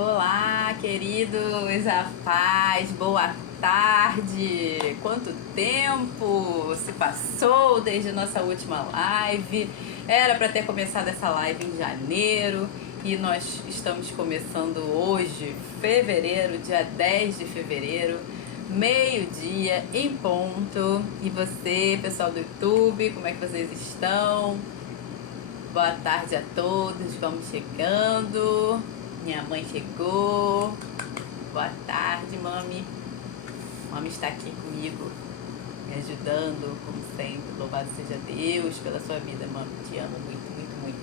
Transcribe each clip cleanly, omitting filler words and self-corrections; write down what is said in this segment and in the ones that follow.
Olá, queridos, a paz, boa tarde. Quanto tempo se passou desde a nossa última live? Era para ter começado essa live em janeiro e nós estamos começando hoje, fevereiro, dia 10 de fevereiro, meio-dia em ponto. E você, pessoal do YouTube, como é que vocês estão? Boa tarde a todos, vamos chegando. Minha mãe chegou. Boa tarde, mami. Mami está aqui comigo, me ajudando, como sempre. Louvado seja Deus pela sua vida, mami. Te amo muito, muito, muito.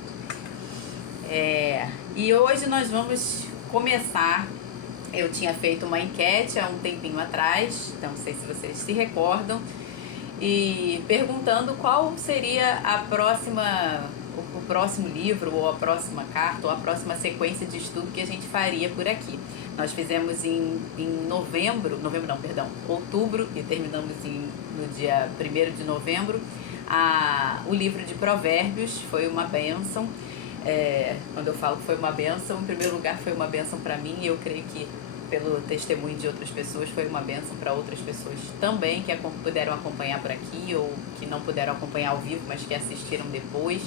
E hoje nós vamos começar. Eu tinha feito uma enquete há um tempinho atrás, então não sei se vocês se recordam, e perguntando qual seria o próximo livro, ou a próxima carta, ou a próxima sequência de estudo que a gente faria por aqui. Nós fizemos em outubro, e terminamos no dia 1º de novembro, o livro de Provérbios. Foi uma bênção. Quando eu falo que foi uma bênção, em primeiro lugar foi uma bênção para mim, e eu creio que pelo testemunho de outras pessoas foi uma bênção para outras pessoas também, que puderam acompanhar por aqui, ou que não puderam acompanhar ao vivo, mas que assistiram depois.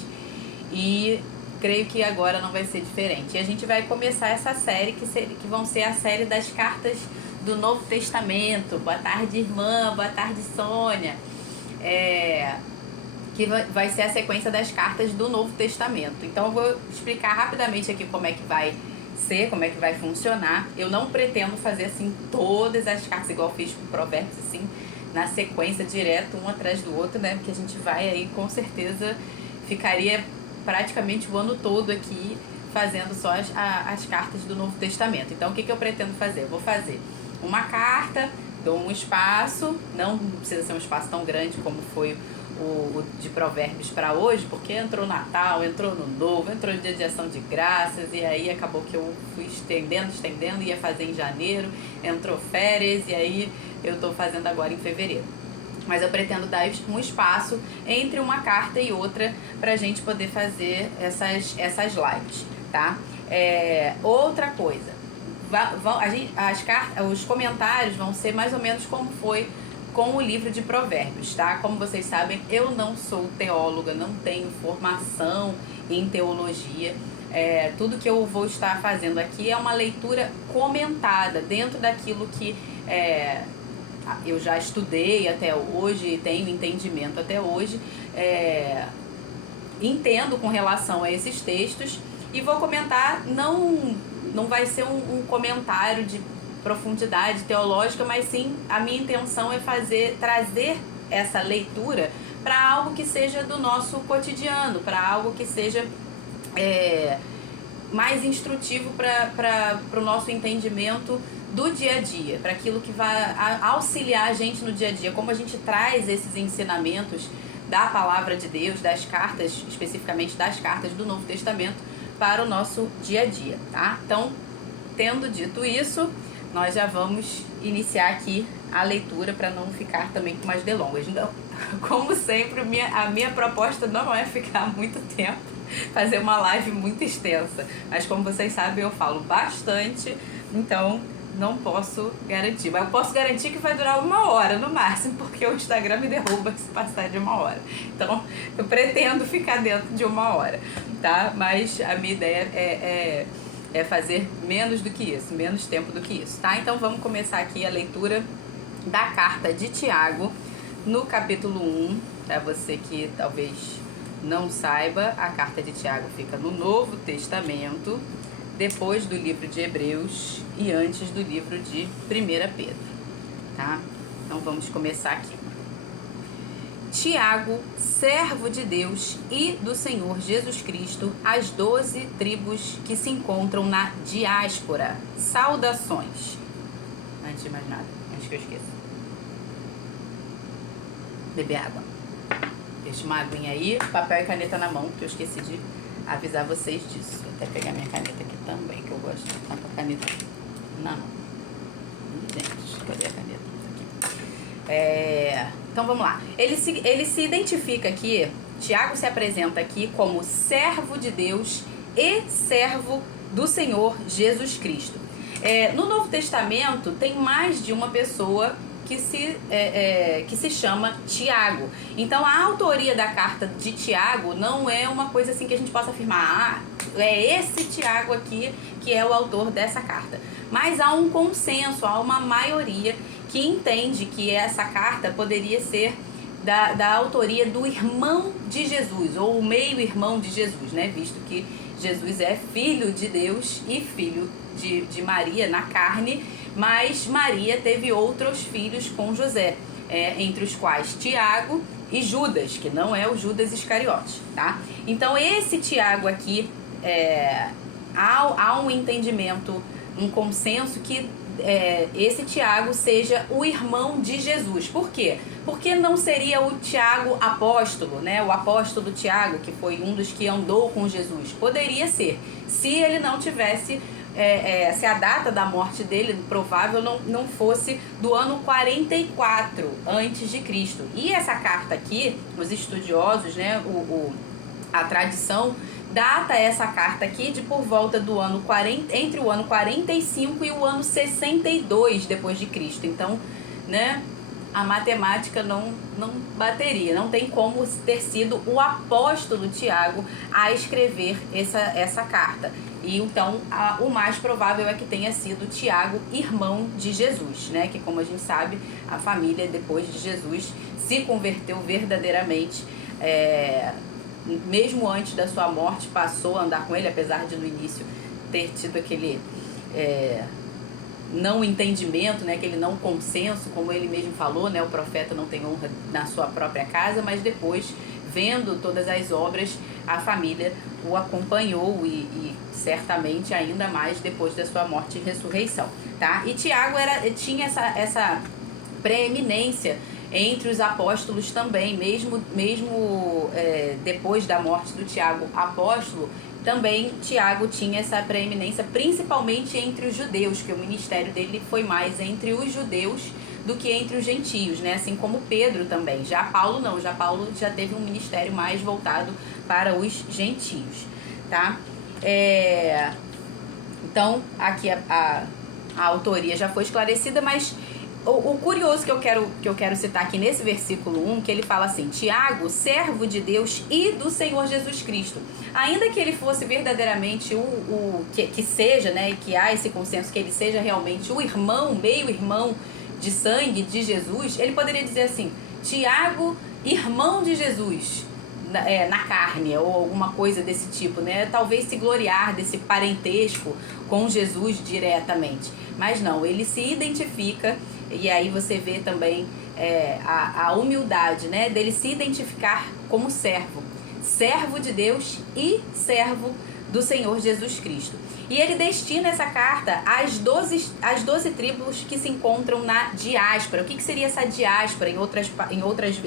E creio que agora não vai ser diferente. E a gente vai começar essa série que vão ser a série das cartas do Novo Testamento. Boa tarde, irmã. Boa tarde, Sônia. Que vai ser a sequência das cartas do Novo Testamento. Então eu vou explicar rapidamente aqui como é que vai ser, como é que vai funcionar. Eu não pretendo fazer assim todas as cartas igual eu fiz com Provérbios, assim, na sequência direto, um atrás do outro, né? Porque a gente vai aí, com certeza, ficaria praticamente o ano todo aqui fazendo só as cartas do Novo Testamento. Então o que eu pretendo fazer? Eu vou fazer uma carta, dou um espaço, não precisa ser um espaço tão grande como foi o de Provérbios para hoje, porque entrou Natal, entrou Ano Novo, entrou Dia de Ação de Graças, e aí acabou que eu fui estendendo, ia fazer em janeiro, entrou férias, e aí eu tô fazendo agora em fevereiro. Mas eu pretendo dar um espaço entre uma carta e outra pra gente poder fazer essas lives, tá? Outra coisa, os comentários vão ser mais ou menos como foi com o livro de Provérbios, tá? Como vocês sabem, eu não sou teóloga, não tenho formação em teologia. Tudo que eu vou estar fazendo aqui é uma leitura comentada dentro daquilo que eu já estudei até hoje, tenho entendimento até hoje, entendo com relação a esses textos, e vou comentar. Não vai ser um comentário de profundidade teológica, mas sim a minha intenção é trazer essa leitura para algo que seja do nosso cotidiano, para algo que seja mais instrutivo para o nosso entendimento do dia a dia, para aquilo que vai auxiliar a gente no dia a dia, como a gente traz esses ensinamentos da palavra de Deus, das cartas, especificamente das cartas do Novo Testamento, para o nosso dia a dia, tá? Então, tendo dito isso, nós já vamos iniciar aqui a leitura para não ficar também com mais delongas. Então, como sempre, a minha proposta não é ficar muito tempo, fazer uma live muito extensa, mas como vocês sabem, eu falo bastante, então não posso garantir, mas eu posso garantir que vai durar 1 hora no máximo, porque o Instagram me derruba se passar de 1 hora. Então eu pretendo ficar dentro de 1 hora, tá? Mas a minha ideia é fazer menos do que isso, menos tempo do que isso, tá? Então vamos começar aqui a leitura da carta de Tiago, no capítulo 1. Para você que talvez não saiba, a carta de Tiago fica no Novo Testamento, depois do livro de Hebreus e antes do livro de 1 Pedro, tá? Então vamos começar aqui. Tiago, servo de Deus e do Senhor Jesus Cristo, às 12 tribos que se encontram na diáspora. Saudações. Antes de mais nada, antes que eu esqueça. Beber água. Deixa uma aguinha aí, papel e caneta na mão, que eu esqueci de avisar vocês disso. Vou até pegar minha caneta aqui também, que eu gosto de estar com a caneta na mão. Gente, cadê a caneta? Aqui. Então vamos lá. Ele se identifica aqui, Tiago se apresenta aqui como servo de Deus e servo do Senhor Jesus Cristo. No Novo Testamento tem mais de uma pessoa que se chama Tiago. Então a autoria da carta de Tiago não é uma coisa assim que a gente possa afirmar, é esse Tiago aqui que é o autor dessa carta. Mas há um consenso, há uma maioria que entende que essa carta poderia ser da autoria do irmão de Jesus, ou o meio-irmão de Jesus, né? Visto que Jesus é filho de Deus e filho de Maria na carne, mas Maria teve outros filhos com José, entre os quais Tiago e Judas, que não é o Judas Iscariotes, tá? Então esse Tiago aqui, há um entendimento, um consenso que esse Tiago seja o irmão de Jesus. Por quê? Porque não seria o Tiago apóstolo, né? O apóstolo Tiago, que foi um dos que andou com Jesus. Poderia ser, se ele não tivesse, se a data da morte dele, provável, não fosse do ano 44 antes de Cristo. E essa carta aqui, os estudiosos, né, a tradição data essa carta aqui de por volta do ano 40, entre o ano 45 e o ano 62 depois de Cristo. Então, né, a matemática não bateria, não tem como ter sido o apóstolo Tiago a escrever essa carta. E então o mais provável é que tenha sido Tiago, irmão de Jesus, né? Que, como a gente sabe, a família depois de Jesus se converteu verdadeiramente, mesmo antes da sua morte, passou a andar com ele, apesar de no início ter tido aquele não entendimento, né, aquele não consenso, como ele mesmo falou, né, o profeta não tem honra na sua própria casa, mas depois, vendo todas as obras, a família o acompanhou e certamente ainda mais depois da sua morte e ressurreição, tá? E Tiago tinha essa preeminência entre os apóstolos também, mesmo depois da morte do Tiago apóstolo, também Tiago tinha essa preeminência, principalmente entre os judeus, que o ministério dele foi mais entre os judeus do que entre os gentios, né? Assim como Pedro também. Já Paulo não, Paulo já teve um ministério mais voltado para os gentios, tá? Então, aqui a autoria já foi esclarecida, mas o curioso que eu quero citar aqui nesse versículo 1, que ele fala assim: Tiago, servo de Deus e do Senhor Jesus Cristo. Ainda que ele fosse verdadeiramente que seja, né, que há esse consenso que ele seja realmente o irmão, meio-irmão de sangue de Jesus, ele poderia dizer assim: Tiago, irmão de Jesus, na carne, ou alguma coisa desse tipo, né? Talvez se gloriar desse parentesco com Jesus diretamente. Mas não, ele se identifica. E aí você vê também a humildade, né, dele se identificar como servo de Deus e servo do Senhor Jesus Cristo. E ele destina essa carta às 12 tribos que se encontram na diáspora. O que seria essa diáspora? Em outras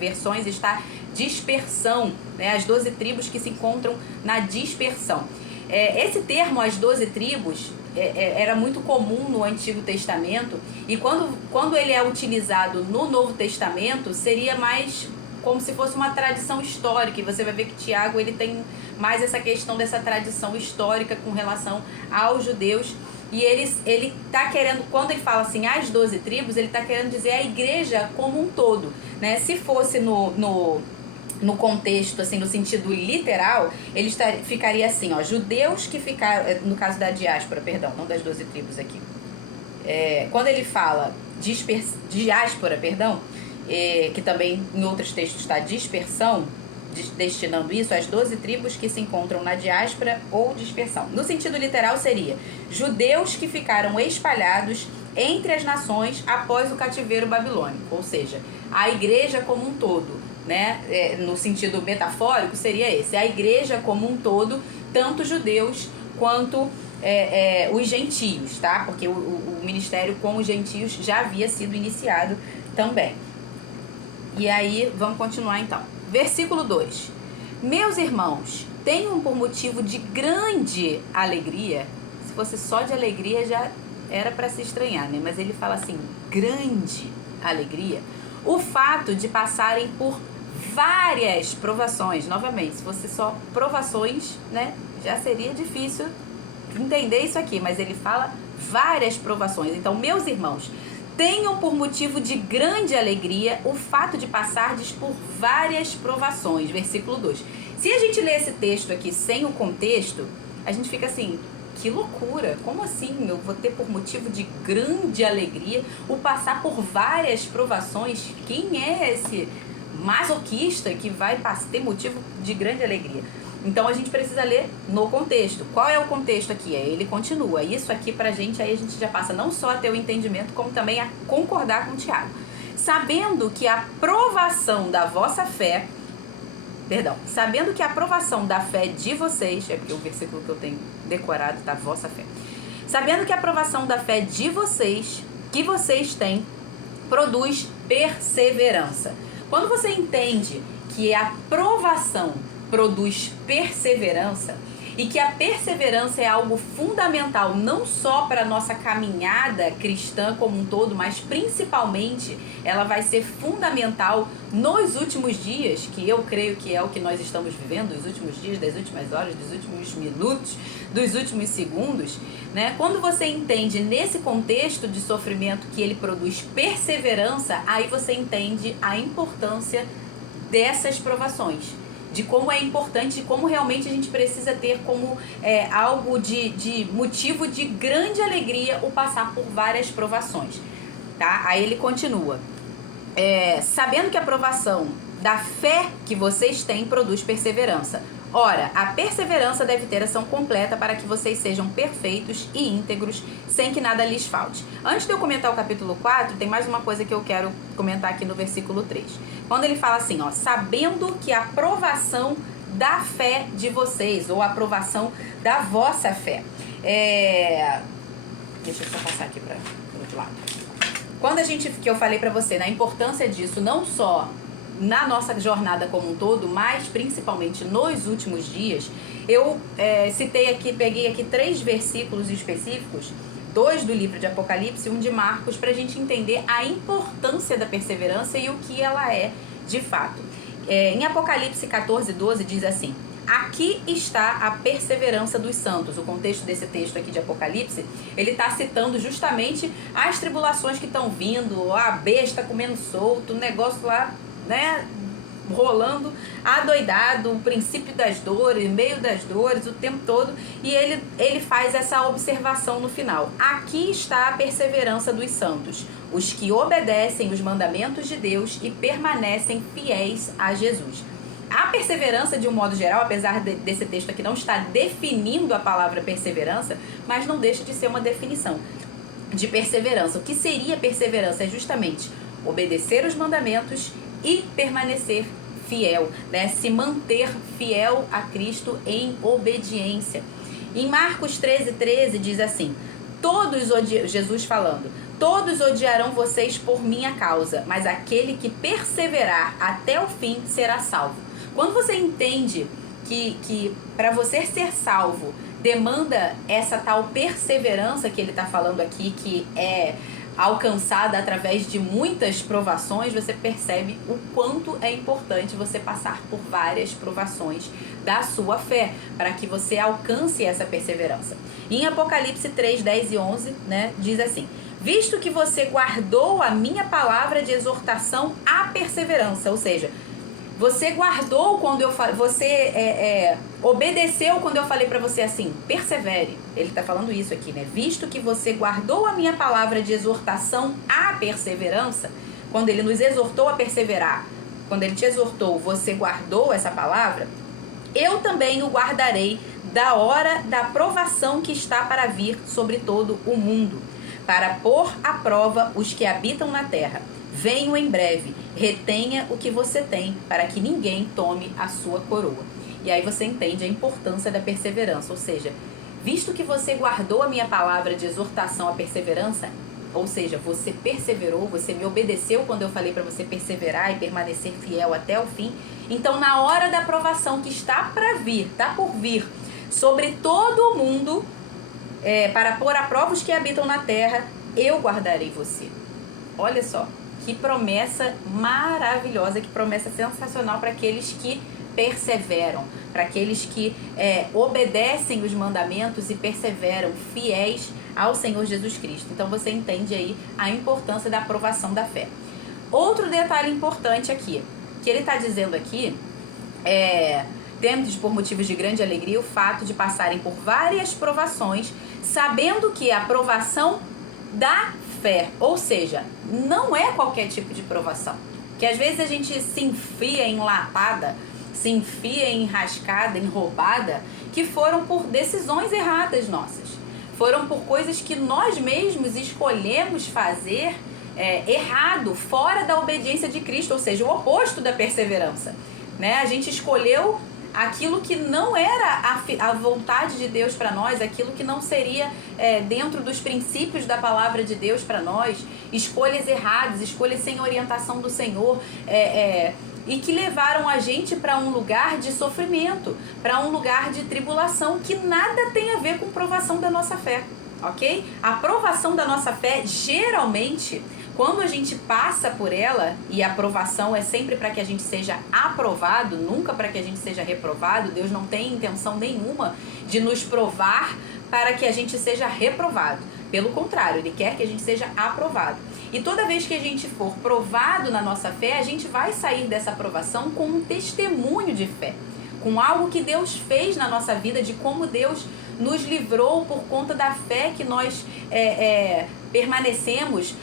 versões está dispersão, né? As 12 tribos que se encontram na dispersão. Esse termo, as 12 tribos, era muito comum no Antigo Testamento, e quando ele é utilizado no Novo Testamento, seria mais como se fosse uma tradição histórica. E você vai ver que Tiago, ele tem mais essa questão dessa tradição histórica com relação aos judeus. E ele tá querendo, quando ele fala assim, as 12 tribos, ele tá querendo dizer a igreja como um todo, né? Se fosse no contexto, assim, no sentido literal, ele ficaria assim, ó: judeus que ficaram, no caso da diáspora, perdão, não das 12 tribos aqui. Quando ele fala diáspora, que também em outros textos está dispersão, destinando isso às 12 tribos que se encontram na diáspora ou dispersão. No sentido literal seria judeus que ficaram espalhados entre as nações após o cativeiro babilônico, ou seja, a igreja como um todo, né? No sentido metafórico seria esse, a igreja como um todo, tanto judeus quanto os gentios, tá? Porque o ministério com os gentios já havia sido iniciado também. E aí, vamos continuar então. Versículo 2. Meus irmãos, tenham por motivo de grande alegria. Se fosse só de alegria já era para se estranhar, né? Mas ele fala assim, grande alegria, o fato de passarem por várias provações. Novamente, se fosse só provações, né, já seria difícil entender isso aqui, mas ele fala várias provações. Então, meus irmãos, tenham por motivo de grande alegria o fato de passardes por várias provações. Versículo 2. Se a gente lê esse texto aqui sem o contexto, a gente fica assim, que loucura, como assim eu vou ter por motivo de grande alegria o passar por várias provações? Quem é esse masoquista que vai ter motivo de grande alegria? Então a gente precisa ler no contexto. Qual é o contexto aqui? Ele continua. Isso aqui pra gente, aí a gente já passa não só a ter o entendimento, como também a concordar com o Tiago. Sabendo que a provação da vossa fé... sabendo que a aprovação da fé de vocês, é porque o versículo que eu tenho decorado tá vossa fé. Sabendo que a aprovação da fé de vocês, que vocês têm, produz perseverança. Quando você entende que a aprovação produz perseverança e que a perseverança é algo fundamental não só para a nossa caminhada cristã como um todo, mas principalmente ela vai ser fundamental nos últimos dias, que eu creio que é o que nós estamos vivendo, os últimos dias, das últimas horas, dos últimos minutos, dos últimos segundos, né? Quando você entende nesse contexto de sofrimento que ele produz perseverança, aí você entende a importância dessas provações, de como é importante, de como realmente a gente precisa ter como algo de motivo de grande alegria o passar por várias provações, tá? Aí ele continua, sabendo que a provação da fé que vocês têm produz perseverança. Ora, a perseverança deve ter ação completa para que vocês sejam perfeitos e íntegros, sem que nada lhes falte. Antes de eu comentar o capítulo 4, tem mais uma coisa que eu quero comentar aqui no versículo 3. Quando ele fala assim, sabendo que a provação da fé de vocês, ou a aprovação da vossa fé. Deixa eu só passar aqui para o outro lado. Quando que eu falei para você, na importância disso, não só na nossa jornada como um todo, mas principalmente nos últimos dias, eu peguei aqui 3 versículos específicos, 2 do livro de Apocalipse e 1 de Marcos, para a gente entender a importância da perseverança e o que ela é de fato. Em Apocalipse 14:12 diz assim: aqui está a perseverança dos santos. O contexto desse texto aqui de Apocalipse, ele está citando justamente as tribulações que estão vindo, a besta comendo solto, o negócio lá, né, rolando adoidado, o princípio das dores, meio das dores, o tempo todo, e ele faz essa observação no final. Aqui está a perseverança dos santos, os que obedecem os mandamentos de Deus e permanecem fiéis a Jesus. A perseverança, de um modo geral, apesar desse texto aqui não estar definindo a palavra perseverança, mas não deixa de ser uma definição de perseverança. O que seria perseverança? É justamente obedecer os mandamentos e permanecer fiel, né? Se manter fiel a Cristo em obediência. Em Marcos 13:13 diz assim: Jesus falando, todos odiarão vocês por minha causa, mas aquele que perseverar até o fim será salvo. Quando você entende que para você ser salvo demanda essa tal perseverança que ele está falando aqui, que é alcançada através de muitas provações, você percebe o quanto é importante você passar por várias provações da sua fé, para que você alcance essa perseverança. Em Apocalipse 3:10 e 11, né, diz assim: visto que você guardou a minha palavra de exortação à perseverança, ou seja, você guardou quando você obedeceu quando eu falei para você assim, persevere. Ele está falando isso aqui, né? Visto que você guardou a minha palavra de exortação à perseverança, quando ele nos exortou a perseverar, quando ele te exortou, você guardou essa palavra, eu também o guardarei da hora da provação que está para vir sobre todo o mundo, para pôr à prova os que habitam na terra. Venho em breve, retenha o que você tem, para que ninguém tome a sua coroa. E aí você entende a importância da perseverança, ou seja, visto que você guardou a minha palavra de exortação à perseverança, ou seja, você perseverou, você me obedeceu quando eu falei para você perseverar e permanecer fiel até o fim, então na hora da provação que está por vir sobre todo o mundo, para pôr à prova os que habitam na terra, eu guardarei você. Olha só, que promessa maravilhosa, que promessa sensacional para aqueles que perseveram, para aqueles que obedecem os mandamentos e perseveram fiéis ao Senhor Jesus Cristo. Então você entende aí a importância da aprovação da fé. Outro detalhe importante aqui, que ele está dizendo aqui, tendo por motivos de grande alegria o fato de passarem por várias provações, sabendo que a provação da fé, ou seja, não é qualquer tipo de provação, que às vezes a gente se enfia em lapada, se enfia em enrascada, em roubada, que foram por decisões erradas nossas, foram por coisas que nós mesmos escolhemos fazer errado, fora da obediência de Cristo, ou seja, o oposto da perseverança, né? A gente escolheu aquilo que não era a vontade de Deus para nós, aquilo que não seria dentro dos princípios da palavra de Deus para nós, escolhas erradas, escolhas sem orientação do Senhor, e que levaram a gente para um lugar de sofrimento, para um lugar de tribulação, que nada tem a ver com provação da nossa fé, ok? A provação da nossa fé, geralmente, quando a gente passa por ela, e a aprovação é sempre para que a gente seja aprovado, nunca para que a gente seja reprovado. Deus não tem intenção nenhuma de nos provar para que a gente seja reprovado. Pelo contrário, Ele quer que a gente seja aprovado. E toda vez que a gente for provado na nossa fé, a gente vai sair dessa aprovação com um testemunho de fé, com algo que Deus fez na nossa vida, de como Deus nos livrou por conta da fé que nós permanecemos,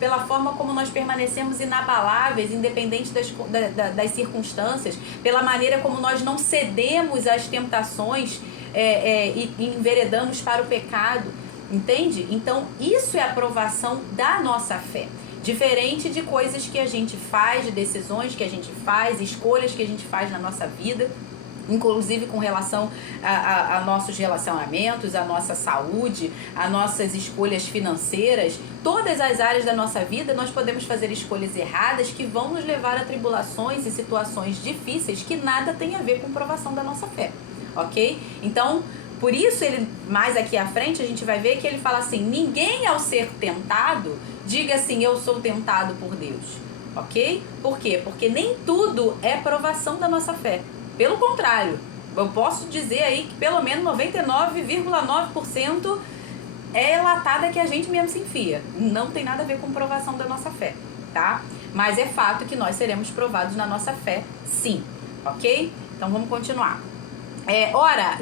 pela forma como nós permanecemos inabaláveis, independente das circunstâncias, pela maneira como nós não cedemos às tentações e enveredamos para o pecado, entende? Então isso é a aprovação da nossa fé. Diferente de coisas que a gente faz, de decisões que a gente faz, escolhas que a gente faz na nossa vida, inclusive com relação a nossos relacionamentos, a nossa saúde, a nossas escolhas financeiras. Todas as áreas da nossa vida nós podemos fazer escolhas erradas que vão nos levar a tribulações e situações difíceis que nada tem a ver com provação da nossa fé, ok? Então, por isso, ele mais aqui à frente, a gente vai ver que ele fala assim: ninguém ao ser tentado diga assim, eu sou tentado por Deus, ok? Por quê? Porque nem tudo é provação da nossa fé. Pelo contrário, eu posso dizer aí que pelo menos 99,9% é latada que a gente mesmo se enfia. Não tem nada a ver com provação da nossa fé, tá? Mas é fato que nós seremos provados na nossa fé, sim, ok? Então vamos continuar.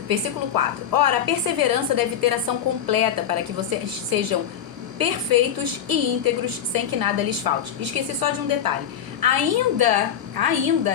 Versículo 4. Ora, a perseverança deve ter ação completa para que vocês sejam perfeitos e íntegros, sem que nada lhes falte. Esqueci só de um detalhe. Ainda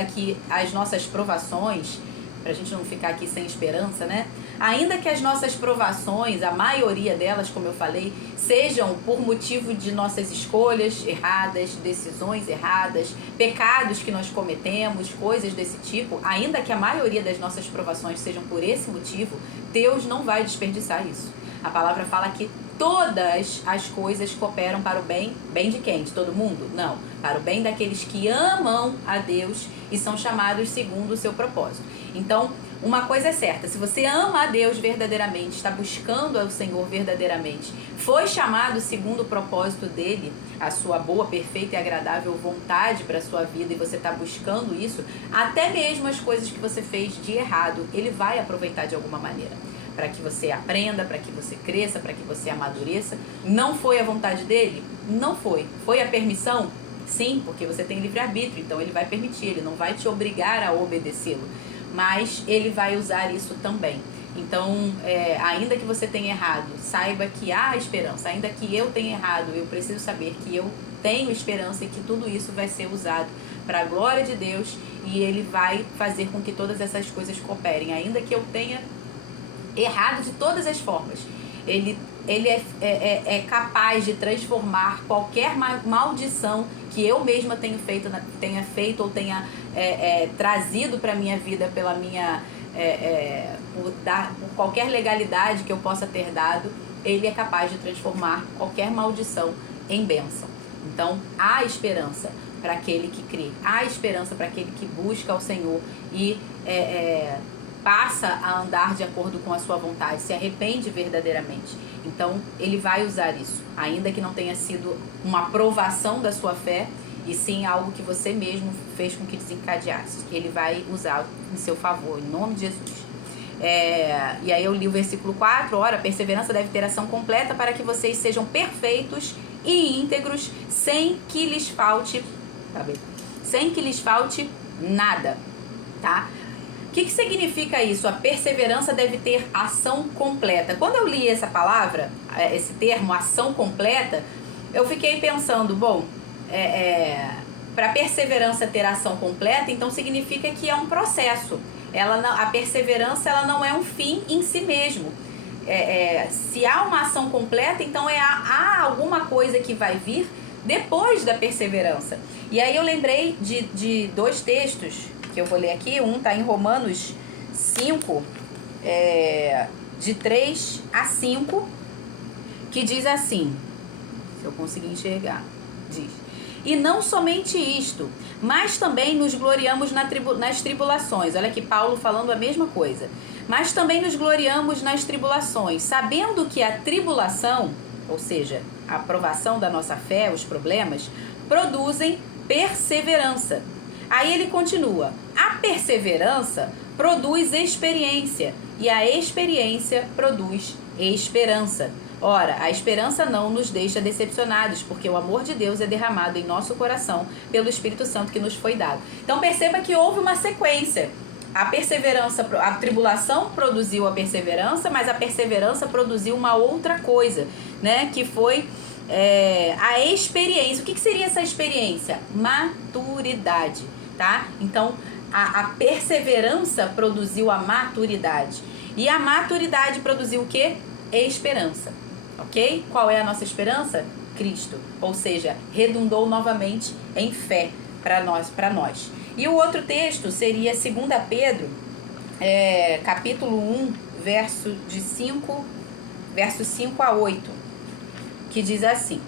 que as nossas provações, pra gente não ficar aqui sem esperança, né? Ainda que as nossas provações, a maioria delas, como eu falei, sejam por motivo de nossas escolhas erradas, decisões erradas, pecados que nós cometemos, coisas desse tipo, ainda que a maioria das nossas provações sejam por esse motivo, Deus não vai desperdiçar isso. A palavra fala que todas as coisas cooperam para o bem de quem? De todo mundo? Não. Para o bem daqueles que amam a Deus e são chamados segundo o seu propósito. Então, uma coisa é certa, se você ama a Deus verdadeiramente, está buscando ao Senhor verdadeiramente, foi chamado segundo o propósito dele, a sua boa, perfeita e agradável vontade para a sua vida, e você está buscando isso, até mesmo as coisas que você fez de errado, ele vai aproveitar de alguma maneira, para que você aprenda, para que você cresça, para que você amadureça. Não foi a vontade dele? Não foi. Foi a permissão? Sim, porque você tem livre-arbítrio, então ele vai permitir, ele não vai te obrigar a obedecê-lo, mas ele vai usar isso também. Então, ainda que você tenha errado, saiba que há esperança. Ainda que eu tenha errado, eu preciso saber que eu tenho esperança e que tudo isso vai ser usado para a glória de Deus, e ele vai fazer com que todas essas coisas cooperem. Ainda que eu tenha errado de todas as formas, ele é capaz de transformar qualquer maldição que eu mesma tenha feito ou tenha trazido para a minha vida pela minha por qualquer legalidade que eu possa ter dado. Ele é capaz de transformar qualquer maldição em bênção. Então há esperança para aquele que crê, há esperança para aquele que busca ao Senhor e passa a andar de acordo com a sua vontade, se arrepende verdadeiramente. Então ele vai usar isso, ainda que não tenha sido uma provação da sua fé e sim algo que você mesmo fez com que desencadeasse, que ele vai usar em seu favor, em nome de Jesus. E aí eu li o versículo 4, ora, a perseverança deve ter ação completa para que vocês sejam perfeitos e íntegros, sem que lhes falte, tá bem? Sem que lhes falte nada, tá? O que significa isso? A perseverança deve ter ação completa. Quando eu li essa palavra, esse termo, ação completa, eu fiquei pensando, bom, para perseverança ter ação completa, então significa que é um processo. A perseverança ela não é um fim em si mesmo. Se há uma ação completa, então há alguma coisa que vai vir depois da perseverança. E aí eu lembrei de dois textos que eu vou ler aqui. Um está em Romanos 5, de 3 a 5, que diz assim, se eu conseguir enxergar, diz: e não somente isto, mas também nos gloriamos nas tribulações. Olha aqui Paulo falando a mesma coisa. Mas também nos gloriamos nas tribulações, sabendo que a tribulação, ou seja, a provação da nossa fé, os problemas, produzem perseverança. Aí ele continua: a perseverança produz experiência, e a experiência produz esperança. Ora, a esperança não nos deixa decepcionados, porque o amor de Deus é derramado em nosso coração pelo Espírito Santo que nos foi dado. Então perceba que houve uma sequência. A perseverança, a tribulação produziu a perseverança, mas a perseverança produziu uma outra coisa, né? Que foi a experiência. O que seria essa experiência? Maturidade, tá? Então a perseverança produziu a maturidade. E a maturidade produziu o quê? Esperança. Ok? Qual é a nossa esperança? Cristo. Ou seja, redundou novamente em fé para nós. E o outro texto seria 2 Pedro, capítulo 1, versos 5 a 8, que diz assim: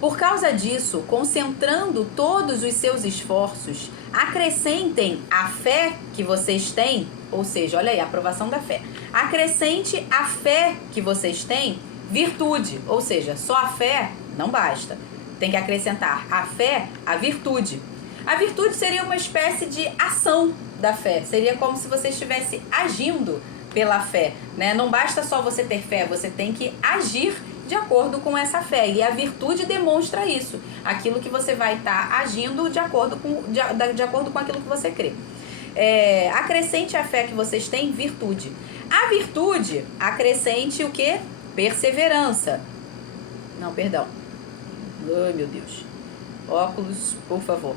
por causa disso, concentrando todos os seus esforços, acrescentem a fé que vocês têm, ou seja, olha aí, a aprovação da fé. Acrescente a fé que vocês têm virtude, ou seja, só a fé não basta. Tem que acrescentar a fé, a virtude. A virtude seria uma espécie de ação da fé. Seria como se você estivesse agindo pela fé, né? Não basta só você ter fé, você tem que agir de acordo com essa fé. E a virtude demonstra isso. Aquilo que você vai estar agindo de acordo com aquilo que você crê. Acrescente a fé que vocês têm virtude. A virtude, acrescente o quê? Perseverança. Não, perdão. Ai, meu Deus. Óculos, por favor.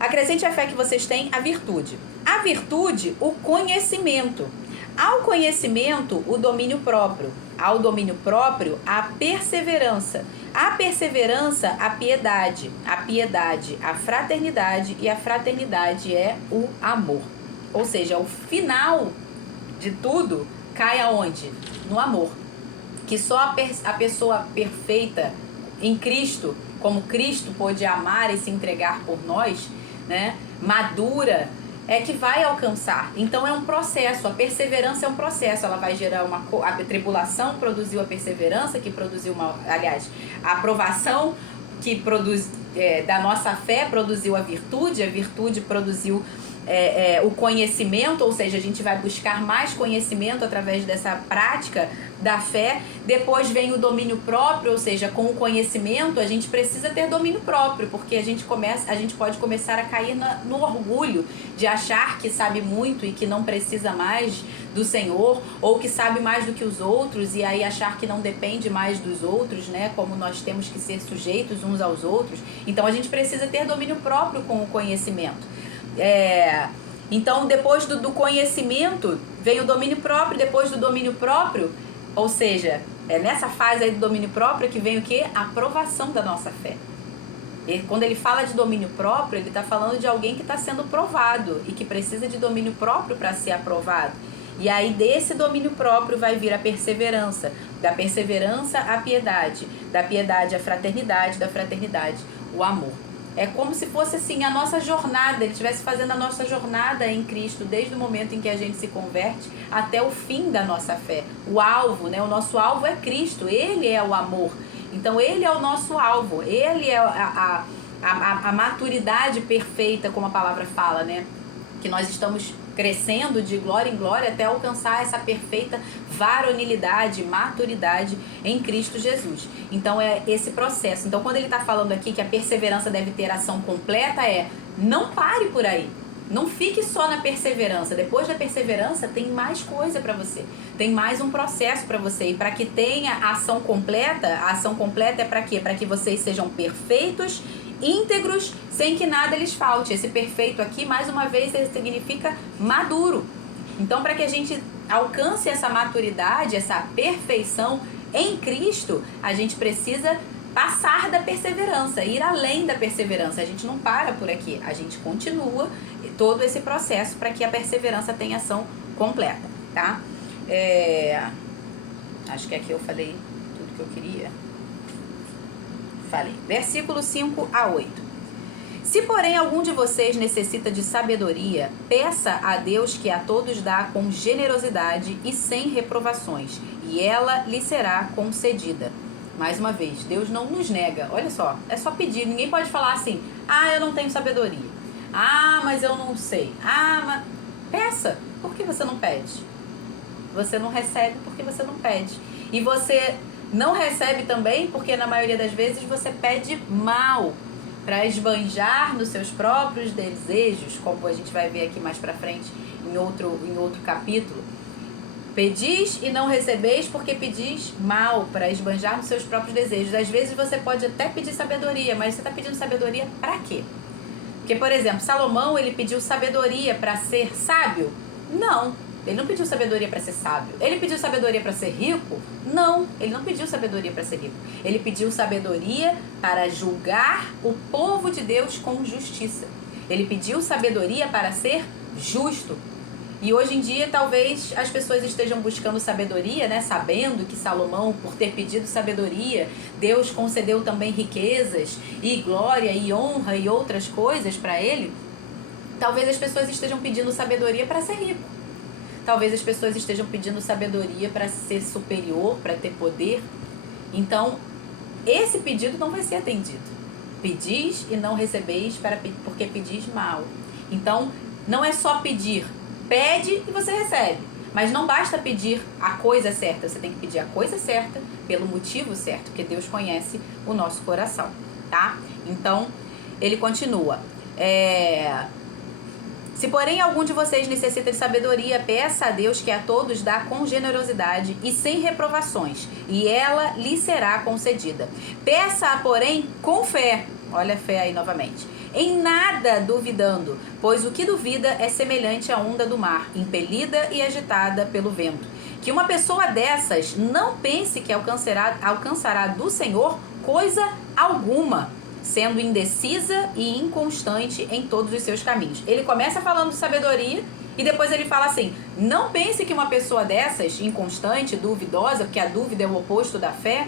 Acrescente a fé que vocês têm a virtude. A virtude, o conhecimento. Ao conhecimento, o domínio próprio. Ao domínio próprio, a perseverança. A perseverança, a piedade. A piedade, a fraternidade. E a fraternidade é o amor. Ou seja, o final de tudo cai aonde? No amor. Que só a pessoa perfeita em Cristo, como Cristo pôde amar e se entregar por nós, né, madura, é que vai alcançar. Então é um processo, a perseverança é um processo, ela vai gerar a tribulação produziu a perseverança, que produziu a aprovação que produz da nossa fé produziu a virtude produziu o conhecimento, ou seja, a gente vai buscar mais conhecimento através dessa prática da fé. Depois vem o domínio próprio, ou seja, com o conhecimento a gente precisa ter domínio próprio, porque a gente pode começar a cair no orgulho de achar que sabe muito e que não precisa mais do Senhor, ou que sabe mais do que os outros, e aí achar que não depende mais dos outros, né? Como nós temos que ser sujeitos uns aos outros. Então a gente precisa ter domínio próprio com o conhecimento. Então depois do conhecimento vem o domínio próprio. Depois do domínio próprio, ou seja, nessa fase aí do domínio próprio que vem o quê? A aprovação da nossa fé. E quando ele fala de domínio próprio, ele está falando de alguém que está sendo provado e que precisa de domínio próprio para ser aprovado. E aí desse domínio próprio vai vir a perseverança, da perseverança a piedade, da piedade a fraternidade, da fraternidade o amor. É como se fosse assim a nossa jornada, ele estivesse fazendo a nossa jornada em Cristo, desde o momento em que a gente se converte até o fim da nossa fé. O alvo, né? O nosso alvo é Cristo, Ele é o amor. Então ele é o nosso alvo, ele é a maturidade perfeita, como a palavra fala, né? Que nós estamos crescendo de glória em glória até alcançar essa perfeita varonilidade, maturidade em Cristo Jesus. Então é esse processo. Então quando ele está falando aqui que a perseverança deve ter ação completa, não pare por aí. Não fique só na perseverança. Depois da perseverança tem mais coisa para você. Tem mais um processo para você. E para que tenha ação completa, a ação completa é para quê? Para que vocês sejam perfeitos, íntegros, sem que nada lhes falte. Esse perfeito aqui, mais uma vez, ele significa maduro. Então, para que a gente alcance essa maturidade, essa perfeição em Cristo, a gente precisa passar da perseverança, ir além da perseverança. A gente não para por aqui, a gente continua todo esse processo para que a perseverança tenha ação completa, tá? Acho que aqui eu falei tudo que eu queria. Falei. Versículo 5 a 8. Se, porém, algum de vocês necessita de sabedoria, peça a Deus que a todos dá com generosidade e sem reprovações, e ela lhe será concedida. Mais uma vez, Deus não nos nega. Olha só, é só pedir. Ninguém pode falar assim, eu não tenho sabedoria. Mas eu não sei. Mas... Peça. Por que você não pede? Você não recebe porque você não pede. E você não recebe também porque, na maioria das vezes, você pede mal, para esbanjar nos seus próprios desejos, como a gente vai ver aqui mais pra frente em outro capítulo. Pedis e não recebeis porque pedis mal, para esbanjar nos seus próprios desejos. Às vezes você pode até pedir sabedoria, mas você está pedindo sabedoria para quê? Porque, por exemplo, Salomão, ele pediu sabedoria para ser sábio? Não, ele não pediu sabedoria para ser sábio. Ele pediu sabedoria para ser rico? Não, ele não pediu sabedoria para ser rico. Ele pediu sabedoria para julgar o povo de Deus com justiça. Ele pediu sabedoria para ser justo. E hoje em dia, talvez as pessoas estejam buscando sabedoria, né? Sabendo que Salomão, por ter pedido sabedoria, Deus concedeu também riquezas e glória e honra e outras coisas para ele. Talvez as pessoas estejam pedindo sabedoria para ser rico. Talvez as pessoas estejam pedindo sabedoria para ser superior, para ter poder. Então, esse pedido não vai ser atendido. Pedis e não recebeis porque pedis mal. Então, não é só pedir. Pede e você recebe. Mas não basta pedir a coisa certa. Você tem que pedir a coisa certa pelo motivo certo, porque Deus conhece o nosso coração, tá? Então, ele continua. Se, porém, algum de vocês necessita de sabedoria, peça a Deus que a todos dá com generosidade e sem reprovações, e ela lhe será concedida. Peça-a, porém, com fé. Olha a fé aí novamente. Em nada duvidando, pois o que duvida é semelhante à onda do mar, impelida e agitada pelo vento. Que uma pessoa dessas não pense que alcançará do Senhor coisa alguma, sendo indecisa e inconstante em todos os seus caminhos. Ele começa falando de sabedoria e depois ele fala assim, não pense que uma pessoa dessas, inconstante, duvidosa, porque a dúvida é o oposto da fé,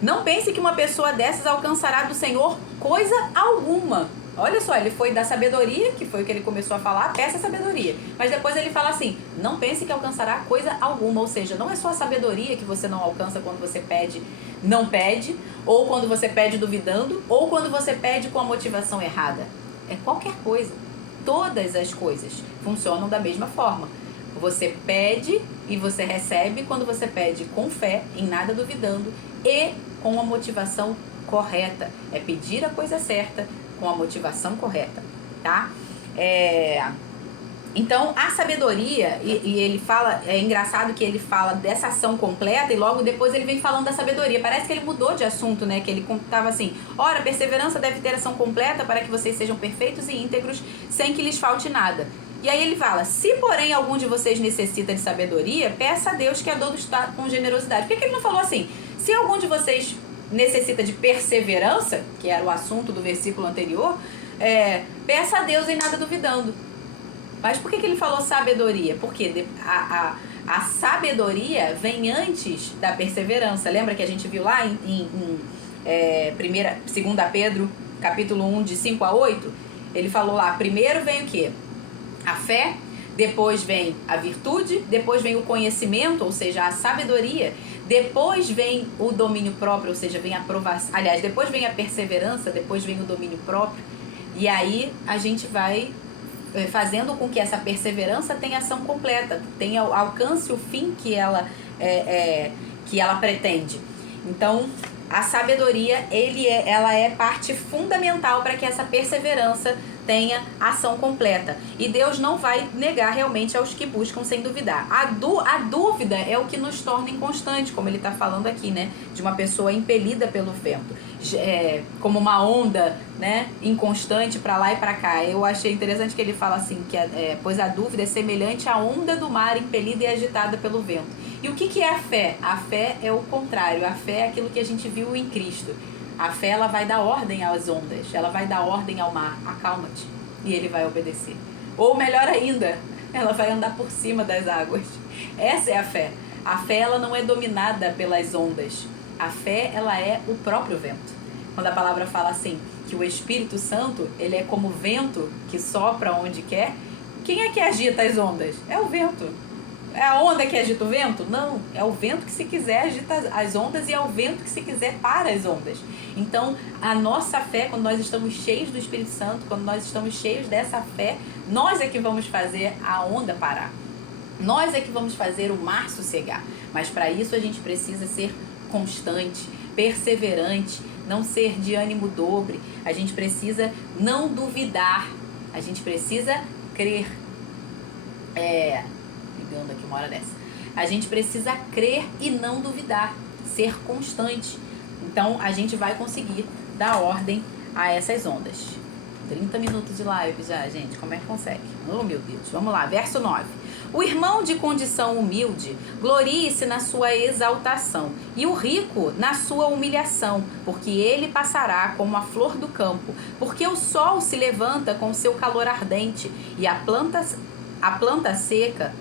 não pense que uma pessoa dessas alcançará do Senhor coisa alguma. Olha só, ele foi da sabedoria, que foi o que ele começou a falar, peça sabedoria. Mas depois ele fala assim, não pense que alcançará coisa alguma. Ou seja, não é só a sabedoria que você não alcança quando você pede, não pede, ou quando você pede duvidando, ou quando você pede com a motivação errada. É qualquer coisa. Todas as coisas funcionam da mesma forma. Você pede e você recebe quando você pede com fé, em nada duvidando, e com a motivação correta. É pedir a coisa certa com a motivação correta, tá? Então, a sabedoria, e ele fala, é engraçado que ele fala dessa ação completa e logo depois ele vem falando da sabedoria. Parece que ele mudou de assunto, né? Que ele estava assim, ora, perseverança deve ter ação completa para que vocês sejam perfeitos e íntegros, sem que lhes falte nada. E aí ele fala, se porém algum de vocês necessita de sabedoria, peça a Deus que a todos dá com generosidade. Por que ele não falou assim, se algum de vocês necessita de perseverança, que era o assunto do versículo anterior, peça a Deus em nada duvidando. Mas por que ele falou sabedoria? Porque a sabedoria vem antes da perseverança. Lembra que a gente viu lá em 2 Pedro, capítulo 1, de 5 a 8? Ele falou lá, primeiro vem o quê? A fé, depois vem a virtude, depois vem o conhecimento, ou seja, a sabedoria, Depois vem o domínio próprio, ou seja, vem a aprovação. Aliás, depois vem a perseverança, depois vem o domínio próprio. E aí a gente vai fazendo com que essa perseverança tenha ação completa, alcance o fim que ela pretende. Então, a sabedoria, ela é parte fundamental para que essa perseverança tenha ação completa. E Deus não vai negar realmente aos que buscam sem duvidar. A dúvida é o que nos torna inconstante, como ele está falando aqui, né? De uma pessoa impelida pelo vento. Como uma onda, né? Inconstante para lá e para cá. Eu achei interessante que ele fala assim, pois a dúvida é semelhante à onda do mar impelida e agitada pelo vento. E o que é a fé? A fé é o contrário. A fé é aquilo que a gente viu em Cristo. A fé, ela vai dar ordem às ondas, ela vai dar ordem ao mar, acalma-te, e ele vai obedecer. Ou melhor ainda, ela vai andar por cima das águas. Essa é a fé. A fé, ela não é dominada pelas ondas. A fé, ela é o próprio vento. Quando a palavra fala assim, que o Espírito Santo, ele é como vento que sopra onde quer, quem é que agita as ondas? É o vento. É a onda que agita o vento? Não, é o vento que se quiser agita as ondas e é o vento que se quiser para as ondas. Então, a nossa fé, quando nós estamos cheios do Espírito Santo, quando nós estamos cheios dessa fé, nós é que vamos fazer a onda parar. Nós é que vamos fazer o mar sossegar. Mas para isso a gente precisa ser constante, perseverante, não ser de ânimo dobre. A gente precisa não duvidar, a gente precisa crer. Ligando aqui uma hora dessa. A gente precisa crer e não duvidar, ser constante. Então a gente vai conseguir dar ordem a essas ondas. 30 minutos de live já, gente. Como é que consegue? Oh, meu Deus. Vamos lá, verso 9. O irmão de condição humilde glorie-se na sua exaltação, e o rico na sua humilhação, porque ele passará como a flor do campo, porque o sol se levanta com seu calor ardente, e a planta seca,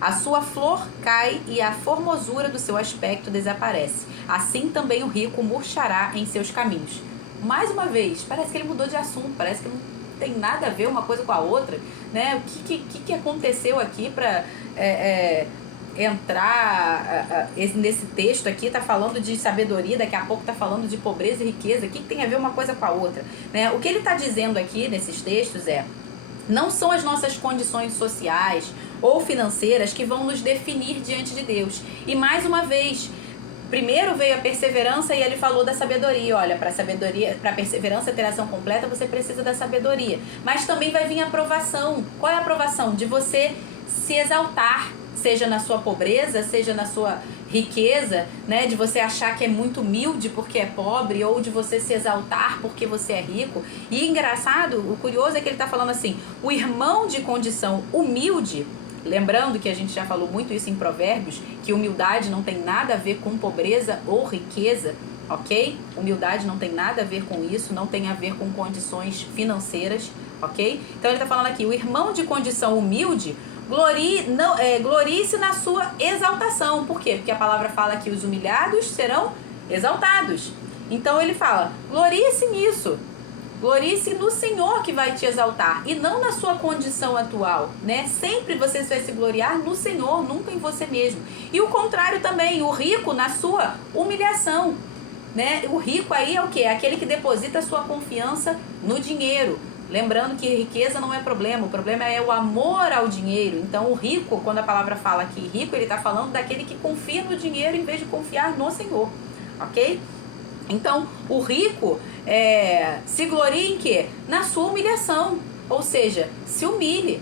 a sua flor cai e a formosura do seu aspecto desaparece. Assim também o rico murchará em seus caminhos. Mais uma vez, parece que ele mudou de assunto, parece que não tem nada a ver uma coisa com a outra, né? O que aconteceu aqui para entrar nesse texto aqui? Está falando de sabedoria, daqui a pouco está falando de pobreza e riqueza. O que tem a ver uma coisa com a outra, né? O que ele está dizendo aqui nesses textos não são as nossas condições sociais ou financeiras que vão nos definir diante de Deus. E mais uma vez, primeiro veio a perseverança e ele falou da sabedoria. Olha, para perseverança ter ação completa, você precisa da sabedoria. Mas também vai vir a aprovação. Qual é a aprovação? De você se exaltar, seja na sua pobreza, seja na sua riqueza, né? De você achar que é muito humilde porque é pobre, ou de você se exaltar porque você é rico. E engraçado, o curioso é que ele está falando assim, o irmão de condição humilde, lembrando que a gente já falou muito isso em Provérbios, que humildade não tem nada a ver com pobreza ou riqueza, ok? Humildade não tem nada a ver com isso, não tem a ver com condições financeiras, ok? Então ele está falando aqui, o irmão de condição humilde glorie-se na sua exaltação. Por quê? Porque a palavra fala que os humilhados serão exaltados. Então ele fala, glorie-se nisso. Glorie-se no Senhor que vai te exaltar e não na sua condição atual, né? Sempre você vai se gloriar no Senhor, nunca em você mesmo. E o contrário também, o rico na sua humilhação, né? O rico aí é o quê? É aquele que deposita a sua confiança no dinheiro. Lembrando que riqueza não é problema, o problema é o amor ao dinheiro. Então o rico, quando a palavra fala aqui rico, ele está falando daquele que confia no dinheiro em vez de confiar no Senhor, ok? Então o rico se gloria em quê? Na sua humilhação, ou seja, se humilhe.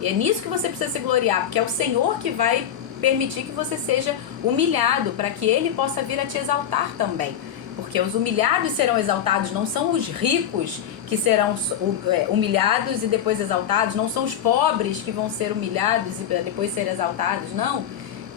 E é nisso que você precisa se gloriar, porque é o Senhor que vai permitir que você seja humilhado, para que Ele possa vir a te exaltar também. Porque os humilhados serão exaltados, não são os ricos que serão humilhados e depois exaltados, não são os pobres que vão ser humilhados e depois ser exaltados, não.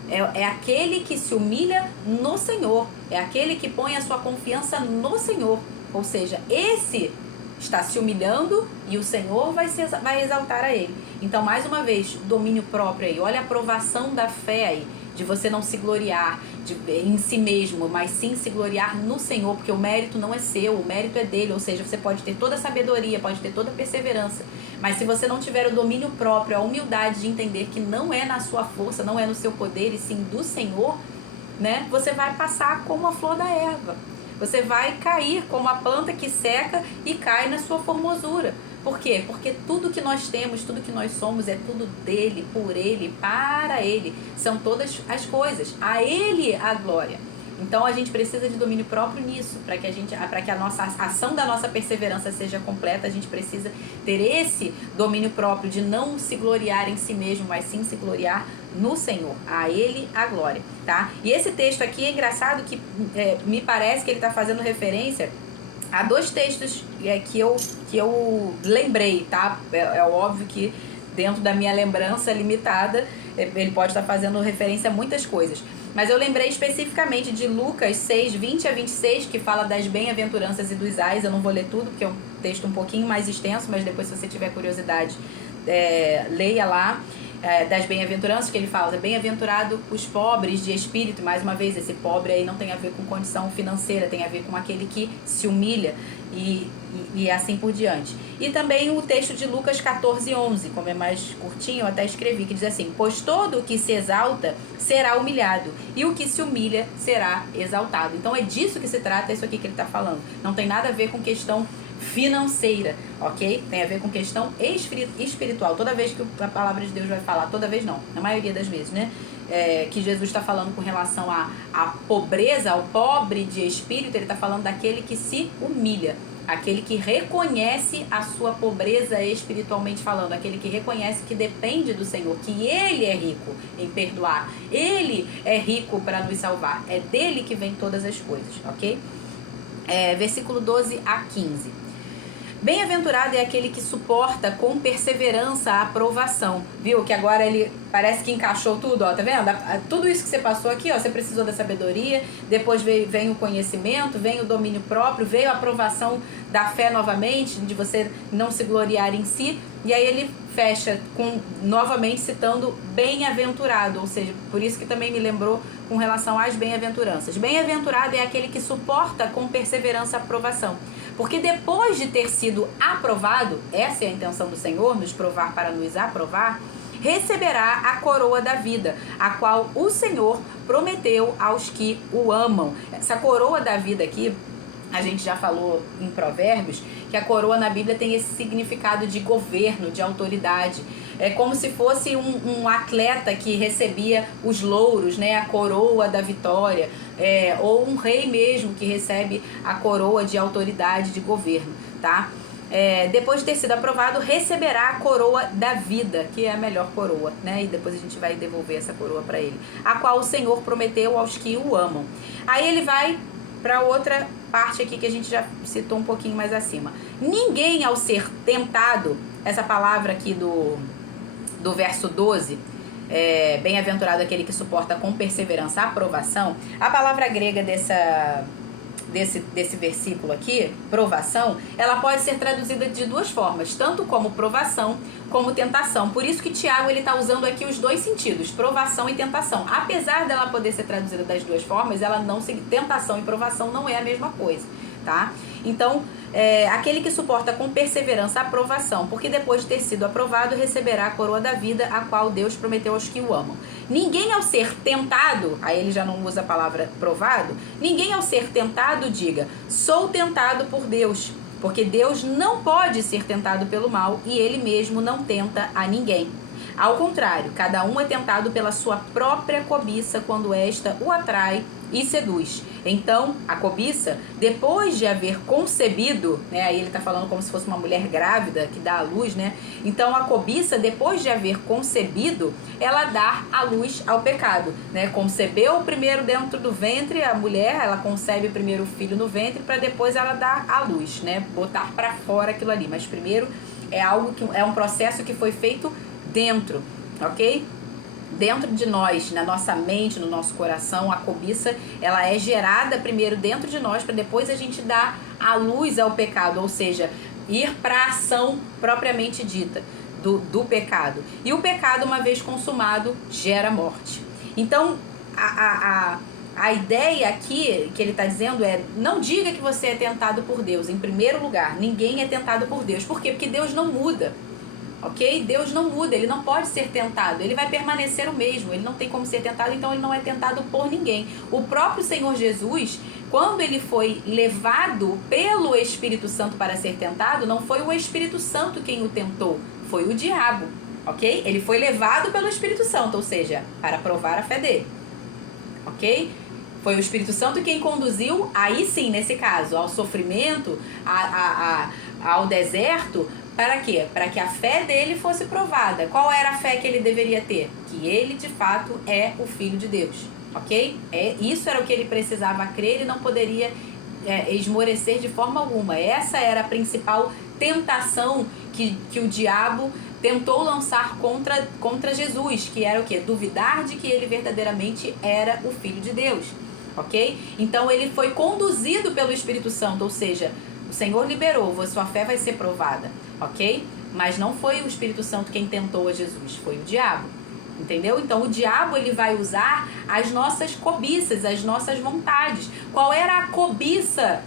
É aquele que se humilha no Senhor, é aquele que põe a sua confiança no Senhor, ou seja, esse está se humilhando e o Senhor vai exaltar a ele. Então, mais uma vez, domínio próprio aí, olha a aprovação da fé aí, de você não se gloriar em si mesmo, mas sim se gloriar no Senhor, porque o mérito não é seu, o mérito é dele. Ou seja, você pode ter toda a sabedoria, pode ter toda a perseverança, mas se você não tiver o domínio próprio, a humildade de entender que não é na sua força, não é no seu poder, e sim do Senhor, né, você vai passar como a flor da erva. Você vai cair como a planta que seca e cai na sua formosura. Por quê? Porque tudo que nós temos, tudo que nós somos, é tudo dele, por ele, para ele. São todas as coisas. A ele a glória. Então a gente precisa de domínio próprio nisso, para que a nossa ação da nossa perseverança seja completa. A gente precisa ter esse domínio próprio de não se gloriar em si mesmo, mas sim se gloriar no Senhor. A ele a glória, tá? E esse texto aqui é engraçado que me parece que ele está fazendo referência a dois textos que eu lembrei, tá? É óbvio que dentro da minha lembrança limitada, ele pode estar fazendo referência a muitas coisas. Mas eu lembrei especificamente de Lucas 6, 20 a 26, que fala das bem-aventuranças e dos ais. Eu não vou ler tudo, porque é um texto um pouquinho mais extenso, mas depois, se você tiver curiosidade, leia lá. Das bem-aventuranças, que ele fala: bem-aventurado os pobres de espírito. Mais uma vez, esse pobre aí não tem a ver com condição financeira, tem a ver com aquele que se humilha e assim por diante. E também o texto de Lucas 14, 11, como é mais curtinho, eu até escrevi, que diz assim: pois todo o que se exalta será humilhado, e o que se humilha será exaltado. Então é disso que se trata isso aqui que ele está falando. Não tem nada a ver com questão financeira, ok? Tem a ver com questão espiritual. Toda vez que a palavra de Deus vai falar, toda vez não, na maioria das vezes, né? Que Jesus está falando com relação à pobreza, ao pobre de espírito, ele está falando daquele que se humilha, aquele que reconhece a sua pobreza espiritualmente falando, aquele que reconhece que depende do Senhor, que ele é rico em perdoar, ele é rico para nos salvar, é dele que vem todas as coisas, ok? Versículo 12 a 15. Bem-aventurado é aquele que suporta com perseverança a aprovação. Viu? Que agora ele parece que encaixou tudo, ó, tá vendo? Tudo isso que você passou aqui, ó, você precisou da sabedoria, depois vem o conhecimento, vem o domínio próprio, veio a aprovação da fé novamente, de você não se gloriar em si, e aí ele fecha novamente citando bem-aventurado, ou seja, por isso que também me lembrou com relação às bem-aventuranças. Bem-aventurado é aquele que suporta com perseverança a aprovação. Porque depois de ter sido aprovado, essa é a intenção do Senhor, nos provar para nos aprovar, receberá a coroa da vida, a qual o Senhor prometeu aos que o amam. Essa coroa da vida aqui, a gente já falou em Provérbios, que a coroa na Bíblia tem esse significado de governo, de autoridade. É como se fosse um atleta que recebia os louros, né, a coroa da vitória, ou um rei mesmo que recebe a coroa de autoridade, de governo, tá? Depois de ter sido aprovado, receberá a coroa da vida, que é a melhor coroa, né? E depois a gente vai devolver essa coroa para ele, a qual o Senhor prometeu aos que o amam. Aí ele vai para outra parte aqui que a gente já citou um pouquinho mais acima. Ninguém, ao ser tentado, essa palavra aqui do verso 12, bem-aventurado aquele que suporta com perseverança a aprovação, a palavra grega desse versículo aqui, provação, ela pode ser traduzida de duas formas, tanto como provação como tentação. Por isso que Tiago ele está usando aqui os dois sentidos, provação e tentação. Apesar dela poder ser traduzida das duas formas, ela não tentação e provação não é a mesma coisa, tá? Então, aquele que suporta com perseverança a aprovação, porque depois de ter sido aprovado, receberá a coroa da vida, a qual Deus prometeu aos que o amam. Ninguém ao ser tentado, aí ele já não usa a palavra provado, ninguém ao ser tentado diga, sou tentado por Deus, porque Deus não pode ser tentado pelo mal e ele mesmo não tenta a ninguém. Ao contrário, cada um é tentado pela sua própria cobiça quando esta o atrai e seduz. Então, a cobiça, depois de haver concebido, né, aí ele está falando como se fosse uma mulher grávida que dá à luz, né? Então, a cobiça, depois de haver concebido, ela dá à luz ao pecado, né? Concebeu primeiro dentro do ventre, a mulher, ela concebe primeiro o filho no ventre para depois ela dar à luz, né? Botar para fora aquilo ali. Mas primeiro é um processo que foi feito dentro, ok? Dentro de nós, na nossa mente, no nosso coração, a cobiça, ela é gerada primeiro dentro de nós para depois a gente dar a luz ao pecado, ou seja, ir para a ação propriamente dita do pecado. E o pecado, uma vez consumado, gera morte. Então, a ideia aqui que ele está dizendo é: não diga que você é tentado por Deus. Em primeiro lugar, ninguém é tentado por Deus. Por quê? Porque Deus não muda. Ok? Deus não muda, ele não pode ser tentado, ele vai permanecer o mesmo, ele não tem como ser tentado, então ele não é tentado por ninguém. O próprio Senhor Jesus, quando ele foi levado pelo Espírito Santo para ser tentado, não foi o Espírito Santo quem o tentou, foi o diabo, ok? Ele foi levado pelo Espírito Santo, ou seja, para provar a fé dele, ok? Foi o Espírito Santo quem conduziu, aí sim, nesse caso, ao sofrimento, ao deserto. Para quê? Para que a fé dele fosse provada. Qual era a fé que ele deveria ter? Que ele, de fato, é o Filho de Deus. Ok? Isso era o que ele precisava crer e não poderia esmorecer de forma alguma. Essa era a principal tentação que o diabo tentou lançar contra Jesus. Que era o quê? Duvidar de que ele verdadeiramente era o Filho de Deus. Ok? Então ele foi conduzido pelo Espírito Santo, ou seja, o Senhor liberou, sua fé vai ser provada, ok? Mas não foi o Espírito Santo quem tentou a Jesus, foi o diabo, entendeu? Então o diabo, ele vai usar as nossas cobiças, as nossas vontades. Qual era a cobiça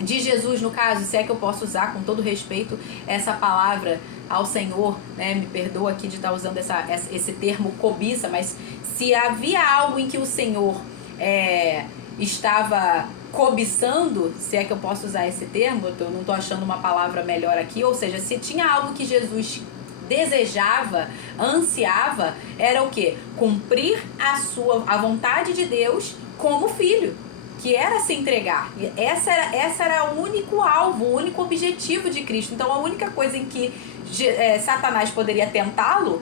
de Jesus no caso? Se é que eu posso usar com todo respeito essa palavra ao Senhor, né? Me perdoa aqui de estar usando esse termo cobiça, mas se havia algo em que o Senhor estava cobiçando, se é que eu posso usar esse termo, eu não estou achando uma palavra melhor aqui, ou seja, se tinha algo que Jesus desejava, ansiava, era o quê? Cumprir a vontade de Deus como filho, que era se entregar. Essa era o único alvo, o único objetivo de Cristo. Então a única coisa em que Satanás poderia tentá-lo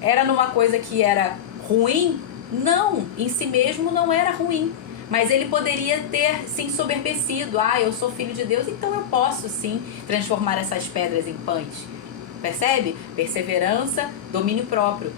era numa coisa que era ruim. Não, em si mesmo não era ruim. Mas ele poderia ter se ensoberbecido. Eu sou filho de Deus, então eu posso sim transformar essas pedras em pães. Percebe? Perseverança, domínio próprio.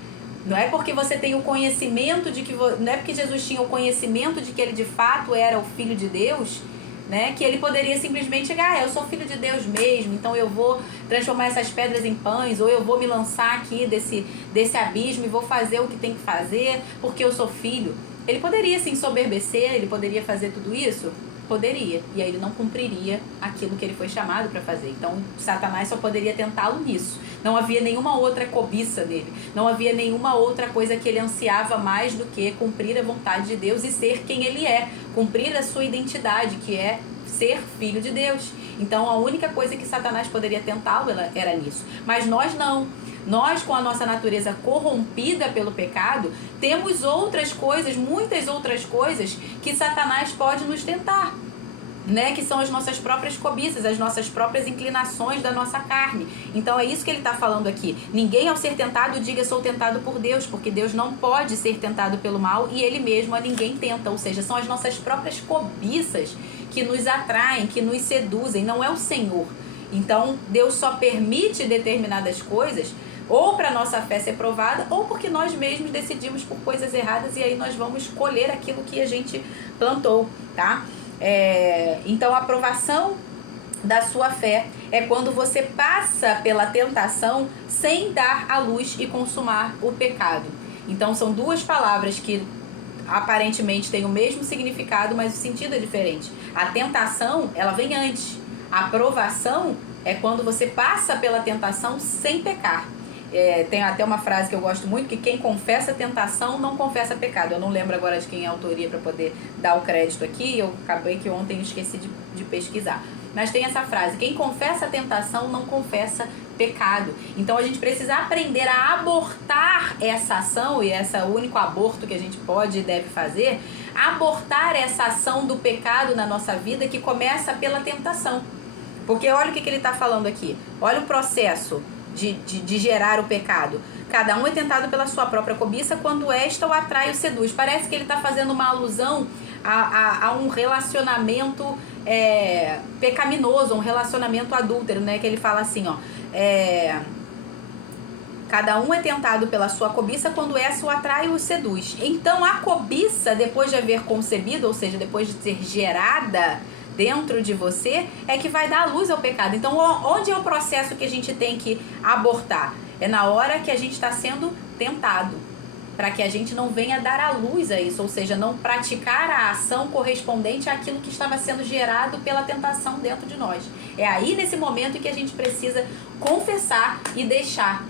Não é porque você tem o conhecimento de que... Não é porque Jesus tinha o conhecimento de que ele de fato era o Filho de Deus, né, que ele poderia simplesmente chegar: eu sou filho de Deus mesmo, então eu vou transformar essas pedras em pães, ou eu vou me lançar aqui desse abismo e vou fazer o que tem que fazer porque eu sou filho. Ele poderia se ensoberbecer, ele poderia fazer tudo isso? Poderia. E aí ele não cumpriria aquilo que ele foi chamado para fazer. Então Satanás só poderia tentá-lo nisso. Não havia nenhuma outra cobiça dele. Não havia nenhuma outra coisa que ele ansiava mais do que cumprir a vontade de Deus e ser quem ele é. Cumprir a sua identidade, que é ser filho de Deus. Então a única coisa que Satanás poderia tentá-lo era nisso. Mas nós não. Nós, com a nossa natureza corrompida pelo pecado, temos outras coisas, muitas outras coisas que Satanás pode nos tentar, né? Que são as nossas próprias cobiças, as nossas próprias inclinações da nossa carne. Então é isso que ele está falando aqui. Ninguém, ao ser tentado, diga: sou tentado por Deus, porque Deus não pode ser tentado pelo mal e ele mesmo a ninguém tenta. Ou seja, são as nossas próprias cobiças que nos atraem, que nos seduzem, não é o Senhor. Então Deus só permite determinadas coisas ou para nossa fé ser provada, ou porque nós mesmos decidimos por coisas erradas e aí nós vamos colher aquilo que a gente plantou, tá? Então a aprovação da sua fé é quando você passa pela tentação sem dar à luz e consumar o pecado. Então são duas palavras que aparentemente têm o mesmo significado, mas o sentido é diferente. A tentação, ela vem antes. A aprovação é quando você passa pela tentação sem pecar. Tem até uma frase que eu gosto muito, que quem confessa tentação não confessa pecado. Eu não lembro agora de quem é a autoria para poder dar o crédito aqui, eu acabei que ontem esqueci de pesquisar. Mas tem essa frase: quem confessa tentação não confessa pecado. Então a gente precisa aprender a abortar essa ação, e esse é o único aborto que a gente pode e deve fazer, abortar essa ação do pecado na nossa vida que começa pela tentação. Porque olha o que ele está falando aqui, olha o processo de gerar o pecado. Cada um é tentado pela sua própria cobiça, quando esta o atrai e o seduz. Parece que ele está fazendo uma alusão a um relacionamento pecaminoso, um relacionamento adúltero, né? Que ele fala assim, ó, cada um é tentado pela sua cobiça, quando essa o atrai e o seduz. Então a cobiça, depois de haver concebido, ou seja, depois de ser gerada dentro de você, é que vai dar a luz ao pecado. Então onde é o processo que a gente tem que abortar? É na hora que a gente está sendo tentado. para que a gente não venha dar à luz a isso, ou seja, não praticar a ação correspondente àquilo que estava sendo gerado pela tentação dentro de nós. É aí, nesse momento, que a gente precisa confessar e deixar,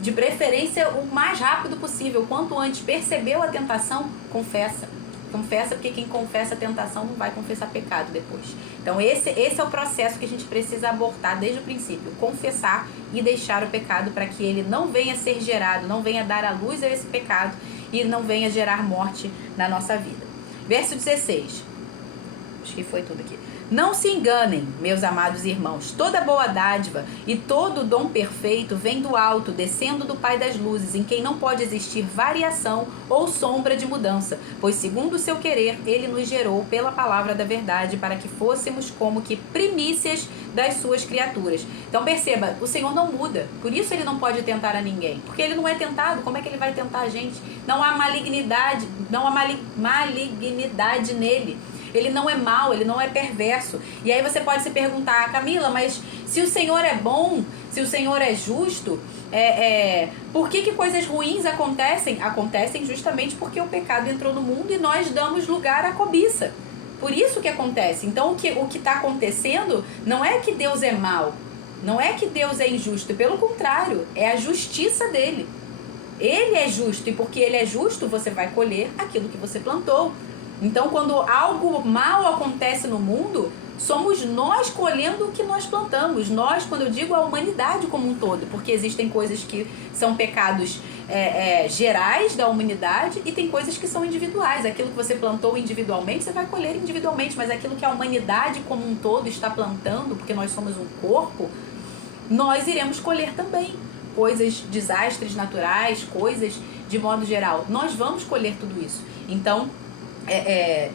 de preferência, o mais rápido possível. Quanto antes percebeu a tentação, confessa. Confessa, porque quem confessa a tentação não vai confessar pecado depois. Então esse é o processo que a gente precisa abortar desde o princípio. Confessar e deixar o pecado para que ele não venha ser gerado, não venha dar à luz a esse pecado e não venha gerar morte na nossa vida. Verso 16. Acho que foi tudo aqui. Não se enganem, meus amados irmãos, toda boa dádiva e todo dom perfeito vem do alto, descendo do Pai das luzes, em quem não pode existir variação ou sombra de mudança, pois segundo o seu querer, ele nos gerou pela palavra da verdade, para que fôssemos como que primícias das suas criaturas. Então perceba, o Senhor não muda, por isso ele não pode tentar a ninguém, porque ele não é tentado, como é que ele vai tentar a gente? Não há malignidade, não há malignidade nele. Ele não é mau, ele não é perverso. E aí você pode se perguntar, Camila, mas se o Senhor é bom, se o Senhor é justo, por que coisas ruins acontecem? Acontecem justamente porque o pecado entrou no mundo e nós damos lugar à cobiça. Por isso que acontece. Então o que está acontecendo não é que Deus é mau, não é que Deus é injusto, pelo contrário, é a justiça dele. Ele é justo e porque ele é justo, você vai colher aquilo que você plantou. Então, quando algo mal acontece no mundo, somos nós colhendo o que nós plantamos. Nós, quando eu digo a humanidade como um todo, porque existem coisas que são pecados gerais da humanidade e tem coisas que são individuais. Aquilo que você plantou individualmente, você vai colher individualmente, mas aquilo que a humanidade como um todo está plantando, porque nós somos um corpo, nós iremos colher também. Coisas, desastres naturais, coisas de modo geral. Nós vamos colher tudo isso. Então,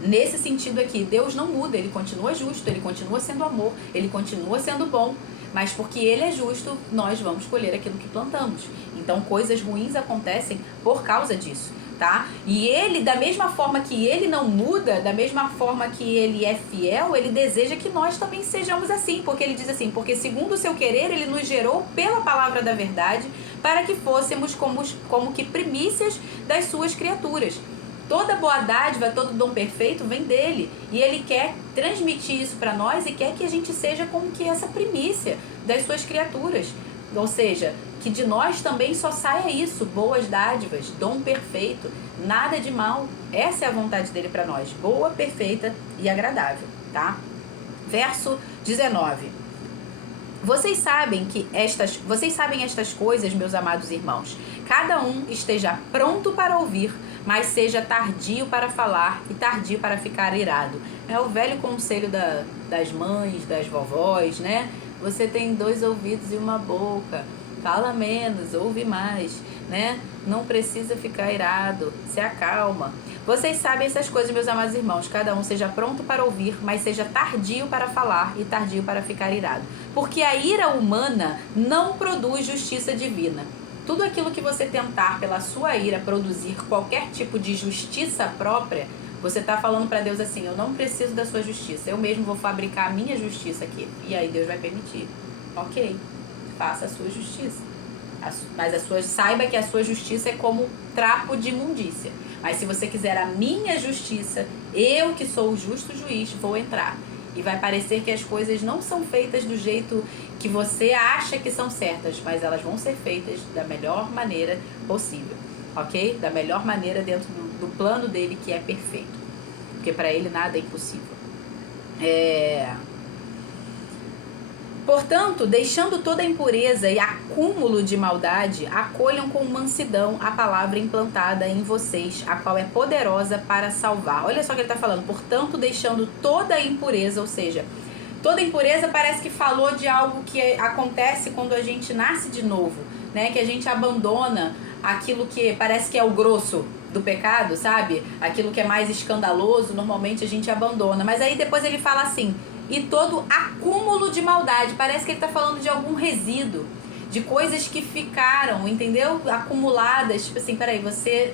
nesse sentido aqui, Deus não muda, ele continua justo, ele continua sendo amor, ele continua sendo bom, mas porque ele é justo, nós vamos colher aquilo que plantamos. Então coisas ruins acontecem por causa disso, tá? E ele, da mesma forma que ele não muda, da mesma forma que ele é fiel, ele deseja que nós também sejamos assim, porque ele diz assim, porque segundo o seu querer, ele nos gerou pela palavra da verdade, para que fôssemos como que primícias das suas criaturas. Toda boa dádiva, todo dom perfeito vem dele. E ele quer transmitir isso para nós e quer que a gente seja como que essa primícia das suas criaturas. Ou seja, que de nós também só saia isso, boas dádivas, dom perfeito, nada de mal. Essa é a vontade dele para nós, boa, perfeita e agradável, tá? Verso 19. Vocês sabem estas coisas, meus amados irmãos. Cada um esteja pronto para ouvir, mas seja tardio para falar e tardio para ficar irado. É o velho conselho das mães, das vovós, né? Você tem 2 ouvidos e uma boca. Fala menos, ouve mais, né? Não precisa ficar irado, se acalma. Vocês sabem essas coisas, meus amados irmãos. Cada um seja pronto para ouvir, mas seja tardio para falar e tardio para ficar irado. Porque a ira humana não produz justiça divina. Tudo aquilo que você tentar pela sua ira produzir qualquer tipo de justiça própria, você está falando para Deus assim, eu não preciso da sua justiça, eu mesmo vou fabricar a minha justiça aqui. E aí Deus vai permitir. Ok, faça a sua justiça. Mas saiba que a sua justiça é como trapo de imundícia. Mas se você quiser a minha justiça, eu que sou o justo juiz, vou entrar. E vai parecer que as coisas não são feitas do jeito que você acha que são certas, mas elas vão ser feitas da melhor maneira possível, ok? Da melhor maneira dentro do plano dele, que é perfeito. Porque para ele nada é impossível. Portanto, deixando toda a impureza e acúmulo de maldade, acolham com mansidão a palavra implantada em vocês, a qual é poderosa para salvar. Olha só o que ele está falando. Portanto, deixando toda a impureza, ou seja, toda impureza parece que falou de algo que acontece quando a gente nasce de novo, né? Que a gente abandona aquilo que parece que é o grosso do pecado, sabe? Aquilo que é mais escandaloso, normalmente a gente abandona. Mas aí depois ele fala assim, e todo acúmulo de maldade. Parece que ele está falando de algum resíduo, de coisas que ficaram, entendeu? Acumuladas. Tipo assim, peraí, você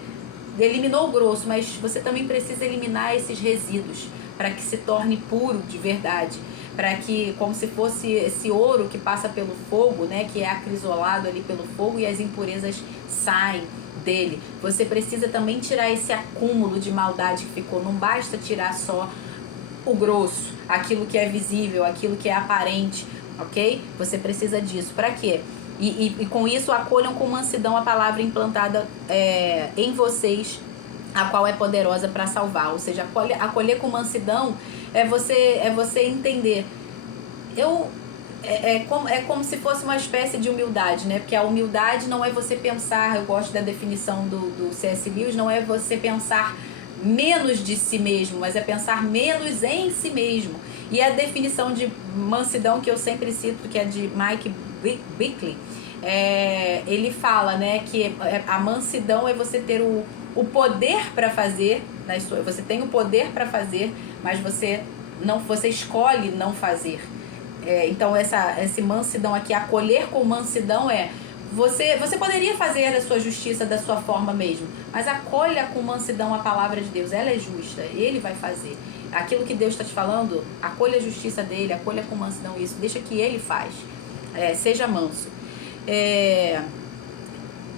eliminou o grosso, mas você também precisa eliminar esses resíduos para que se torne puro de verdade. para que, como se fosse esse ouro que passa pelo fogo, né, que é acrisolado ali pelo fogo e as impurezas saem dele. Você precisa também tirar esse acúmulo de maldade que ficou. Não basta tirar só o grosso, aquilo que é visível, aquilo que é aparente, ok? Você precisa disso. Para quê? E com isso acolham com mansidão a palavra implantada em vocês, a qual é poderosa para salvar. Ou seja, acolher com mansidão é você entender. É como se fosse uma espécie de humildade, né? Porque a humildade não é você pensar, eu gosto da definição do C.S. Lewis, não é você pensar menos de si mesmo, mas é pensar menos em si mesmo. E a definição de mansidão que eu sempre cito, que é de Mike Bickle, ele fala, né, que a mansidão é você ter o poder para fazer, você tem o poder para fazer, mas você escolhe não fazer. Então esse mansidão aqui, acolher com mansidão você poderia fazer a sua justiça da sua forma mesmo, mas acolha com mansidão a palavra de Deus. Ela é justa, Ele vai fazer. Aquilo que Deus está te falando, acolha a justiça dEle, acolha com mansidão isso, deixa que Ele faz. Seja manso.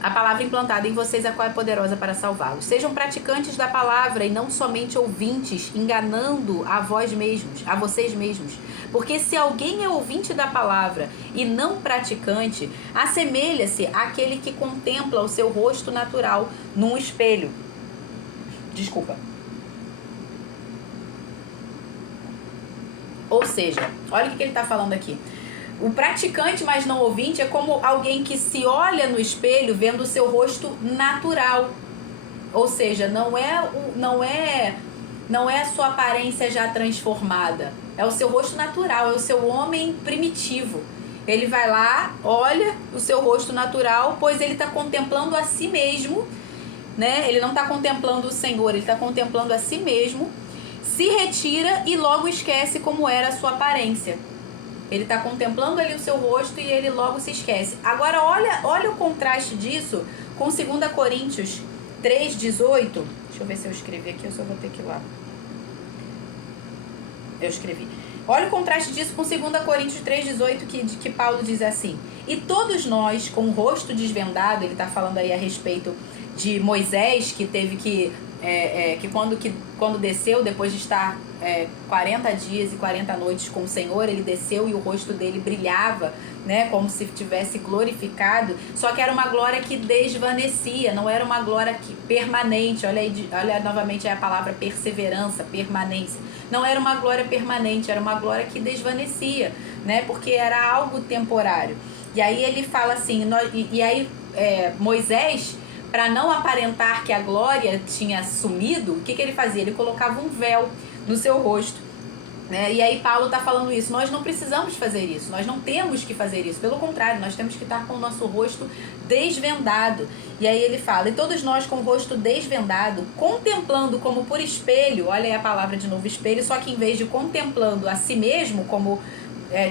A palavra implantada em vocês, a qual é poderosa para salvá-los. Sejam praticantes da palavra e não somente ouvintes, enganando a vocês mesmos. Porque se alguém é ouvinte da palavra e não praticante, assemelha-se àquele que contempla o seu rosto natural num espelho. Desculpa. Ou seja, olha o que ele está falando aqui. O praticante, mas não ouvinte, é como alguém que se olha no espelho vendo o seu rosto natural. Ou seja, não é a sua aparência já transformada. É o seu rosto natural, é o seu homem primitivo. Ele vai lá, olha o seu rosto natural, pois ele está contemplando a si mesmo, né? Ele não está contemplando o Senhor, ele está contemplando a si mesmo, se retira e logo esquece como era a sua aparência. Ele está contemplando ali o seu rosto e ele logo se esquece. Agora olha o contraste disso com 2 Coríntios 3,18. Deixa eu ver se eu escrevi aqui ou se eu vou ter que ir lá. Eu escrevi. Olha o contraste disso com 2 Coríntios 3,18 que Paulo diz assim: e todos nós com o rosto desvendado, ele está falando aí a respeito de Moisés, que teve que quando desceu, depois de estar 40 dias e 40 noites com o Senhor, ele desceu e o rosto dele brilhava, né, como se tivesse glorificado, só que era uma glória que desvanecia, não era uma glória permanente. Olha novamente a palavra perseverança, permanência. Não era uma glória permanente, era uma glória que desvanecia, né, porque era algo temporário. E aí ele fala assim, Moisés, para não aparentar que a glória tinha sumido, o que ele fazia? Ele colocava um véu no seu rosto, né? E aí Paulo está falando isso. Nós não precisamos fazer isso, nós não temos que fazer isso. Pelo contrário, nós temos que estar com o nosso rosto desvendado. E aí ele fala, e todos nós com o rosto desvendado, contemplando como por espelho, olha aí a palavra de novo, espelho, só que em vez de contemplando a si mesmo, como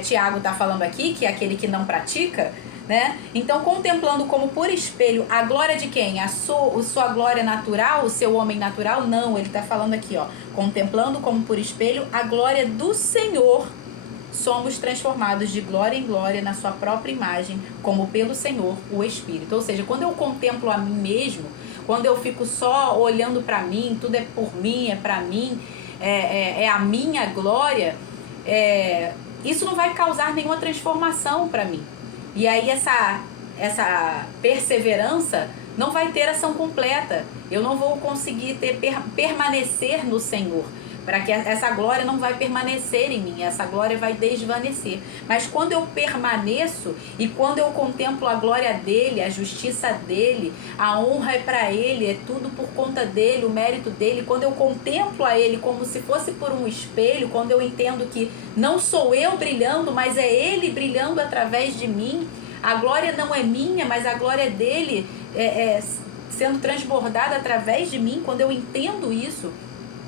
Tiago está falando aqui, que é aquele que não pratica, né? Então, contemplando como por espelho a glória de quem? A sua glória natural, o seu homem natural? Não, ele está falando aqui, ó, contemplando como por espelho a glória do Senhor, somos transformados de glória em glória na sua própria imagem, como pelo Senhor, o Espírito. Ou seja, quando eu contemplo a mim mesmo, quando eu fico só olhando para mim, tudo é por mim, é para mim, é a minha glória, isso não vai causar nenhuma transformação para mim. E aí essa perseverança não vai ter ação completa. Eu não vou conseguir permanecer no Senhor. Para que essa glória não vai permanecer em mim, essa glória vai desvanecer. Mas quando eu permaneço e quando eu contemplo a glória dele, a justiça dele, a honra é para ele, é tudo por conta dele, o mérito dele. Quando eu contemplo a ele como se fosse por um espelho, quando eu entendo que não sou eu brilhando, mas é ele brilhando através de mim, a glória não é minha, mas a glória dele sendo transbordada através de mim. Quando eu entendo isso,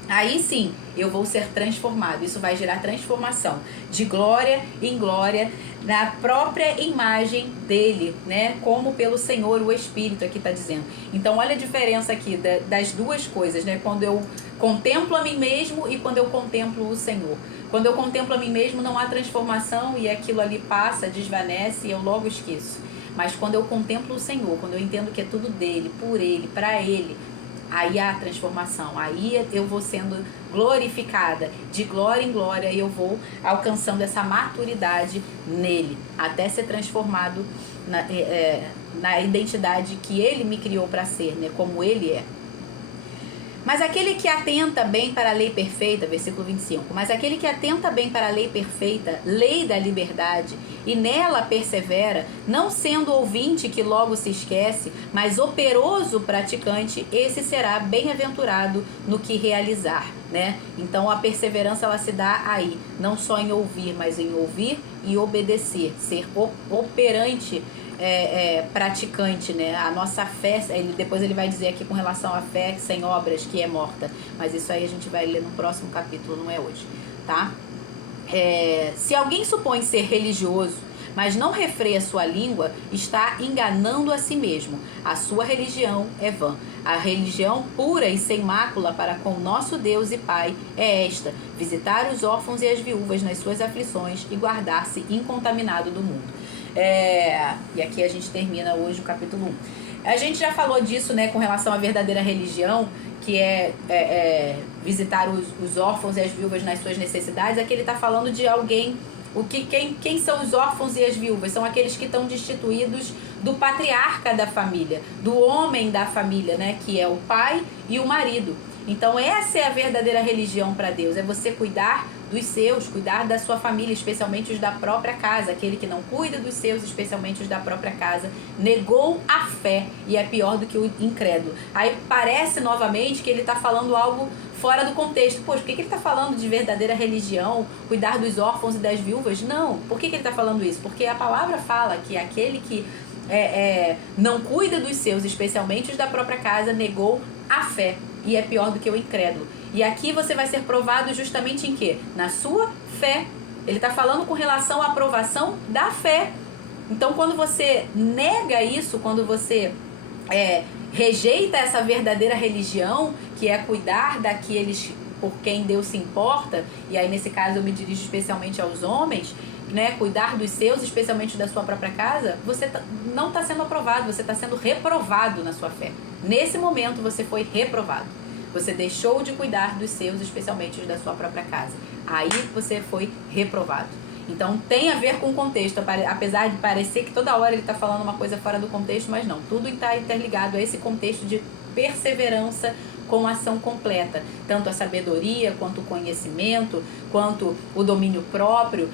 aí sim eu vou ser transformado. Isso vai gerar transformação de glória em glória na própria imagem dele, né? Como pelo Senhor, o Espírito aqui está dizendo. Então olha a diferença aqui das duas coisas, né? Quando eu contemplo a mim mesmo e quando eu contemplo o Senhor. Quando eu contemplo a mim mesmo não há transformação e aquilo ali passa, desvanece e eu logo esqueço. Mas quando eu contemplo o Senhor, quando eu entendo que é tudo dele, por ele, para ele, aí há transformação, aí eu vou sendo glorificada, de glória em glória, e eu vou alcançando essa maturidade nele, até ser transformado na identidade que ele me criou para ser, né? Como ele é. Mas aquele que atenta bem para a lei perfeita, versículo 25, mas aquele que atenta bem para a lei perfeita, lei da liberdade, e nela persevera, não sendo ouvinte que logo se esquece, mas operoso praticante, esse será bem-aventurado no que realizar, né? Então a perseverança ela se dá aí, não só em ouvir, mas em ouvir e obedecer, ser operante, praticante, né? A nossa fé, depois ele vai dizer aqui com relação à fé sem obras que é morta, mas isso aí a gente vai ler no próximo capítulo, não é hoje, tá? Se alguém supõe ser religioso, mas não refreia sua língua, está enganando a si mesmo. A sua religião é vã. A religião pura e sem mácula para com nosso Deus e Pai é esta: visitar os órfãos e as viúvas nas suas aflições e guardar-se incontaminado do mundo. E aqui a gente termina hoje o capítulo 1. A gente já falou disso, né, com relação à verdadeira religião, que é visitar os órfãos e as viúvas nas suas necessidades. Aqui ele está falando de alguém. Quem são os órfãos e as viúvas? São aqueles que estão destituídos do patriarca da família, do homem da família, né, que é o pai e o marido. Então essa é a verdadeira religião para Deus, é você cuidar dos seus, cuidar da sua família, especialmente os da própria casa. Aquele que não cuida dos seus, especialmente os da própria casa, negou a fé e é pior do que o incrédulo. Aí parece novamente que ele está falando algo fora do contexto. Poxa, por que ele está falando de verdadeira religião, cuidar dos órfãos e das viúvas? Não, por que ele está falando isso? Porque a palavra fala que aquele que não cuida dos seus, especialmente os da própria casa, negou a fé e é pior do que o incrédulo. E aqui você vai ser provado justamente em quê? Na sua fé. Ele está falando com relação à aprovação da fé. Então, quando você nega isso, quando você rejeita essa verdadeira religião, que é cuidar daqueles por quem Deus se importa, e aí nesse caso eu me dirijo especialmente aos homens, né, cuidar dos seus, especialmente da sua própria casa, você não está sendo aprovado, você está sendo reprovado na sua fé. Nesse momento você foi reprovado. Você deixou de cuidar dos seus, especialmente os da sua própria casa. Aí você foi reprovado. Então tem a ver com o contexto, apesar de parecer que toda hora ele está falando uma coisa fora do contexto, mas não. Tudo está interligado a esse contexto de perseverança com ação completa. Tanto a sabedoria, quanto o conhecimento, quanto o domínio próprio,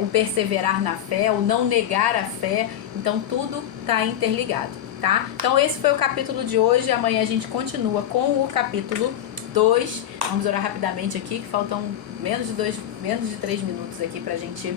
o perseverar na fé, o não negar a fé. Então tudo está interligado. Tá? Então esse foi o capítulo de hoje. Amanhã a gente continua com o capítulo 2. Vamos orar rapidamente aqui, que faltam menos de 3 minutos aqui pra gente,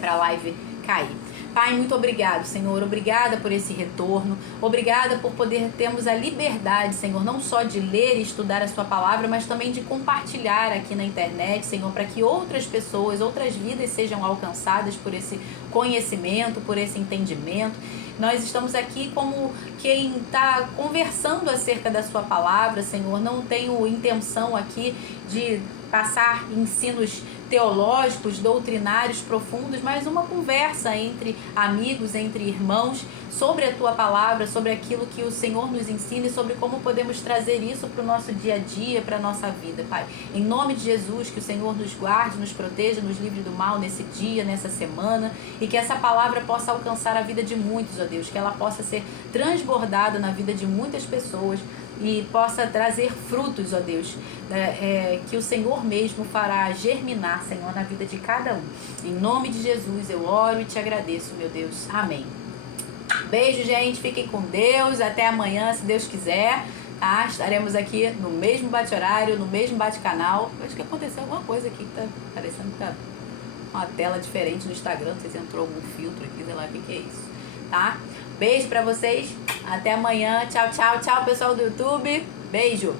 pra live cair. Pai, muito obrigado, Senhor. Obrigada por esse retorno. Obrigada por termos a liberdade, Senhor, não só de ler e estudar a sua palavra, mas também de compartilhar aqui na internet, Senhor, para que outras pessoas, outras vidas sejam alcançadas por esse conhecimento, por esse entendimento. Nós estamos aqui como quem está conversando acerca da sua palavra, Senhor. Não tenho intenção aqui de passar ensinos teológicos, doutrinários profundos, mas uma conversa entre amigos, entre irmãos, sobre a tua palavra, sobre aquilo que o Senhor nos ensina e sobre como podemos trazer isso para o nosso dia a dia, para a nossa vida, Pai. Em nome de Jesus, que o Senhor nos guarde, nos proteja, nos livre do mal nesse dia, nessa semana, e que essa palavra possa alcançar a vida de muitos, ó Deus, que ela possa ser transbordada na vida de muitas pessoas e possa trazer frutos, ó Deus, que o Senhor mesmo fará germinar, Senhor, na vida de cada um. Em nome de Jesus eu oro e te agradeço, meu Deus. Amém. Beijo, gente. Fiquem com Deus. Até amanhã, se Deus quiser. Tá? Estaremos aqui no mesmo bate-horário, no mesmo bate-canal. Acho que aconteceu alguma coisa aqui que tá parecendo que tá uma tela diferente no Instagram. Não sei se entrou algum filtro aqui, sei lá o que é isso. Tá? Beijo pra vocês. Até amanhã. Tchau, tchau, tchau, pessoal do YouTube. Beijo.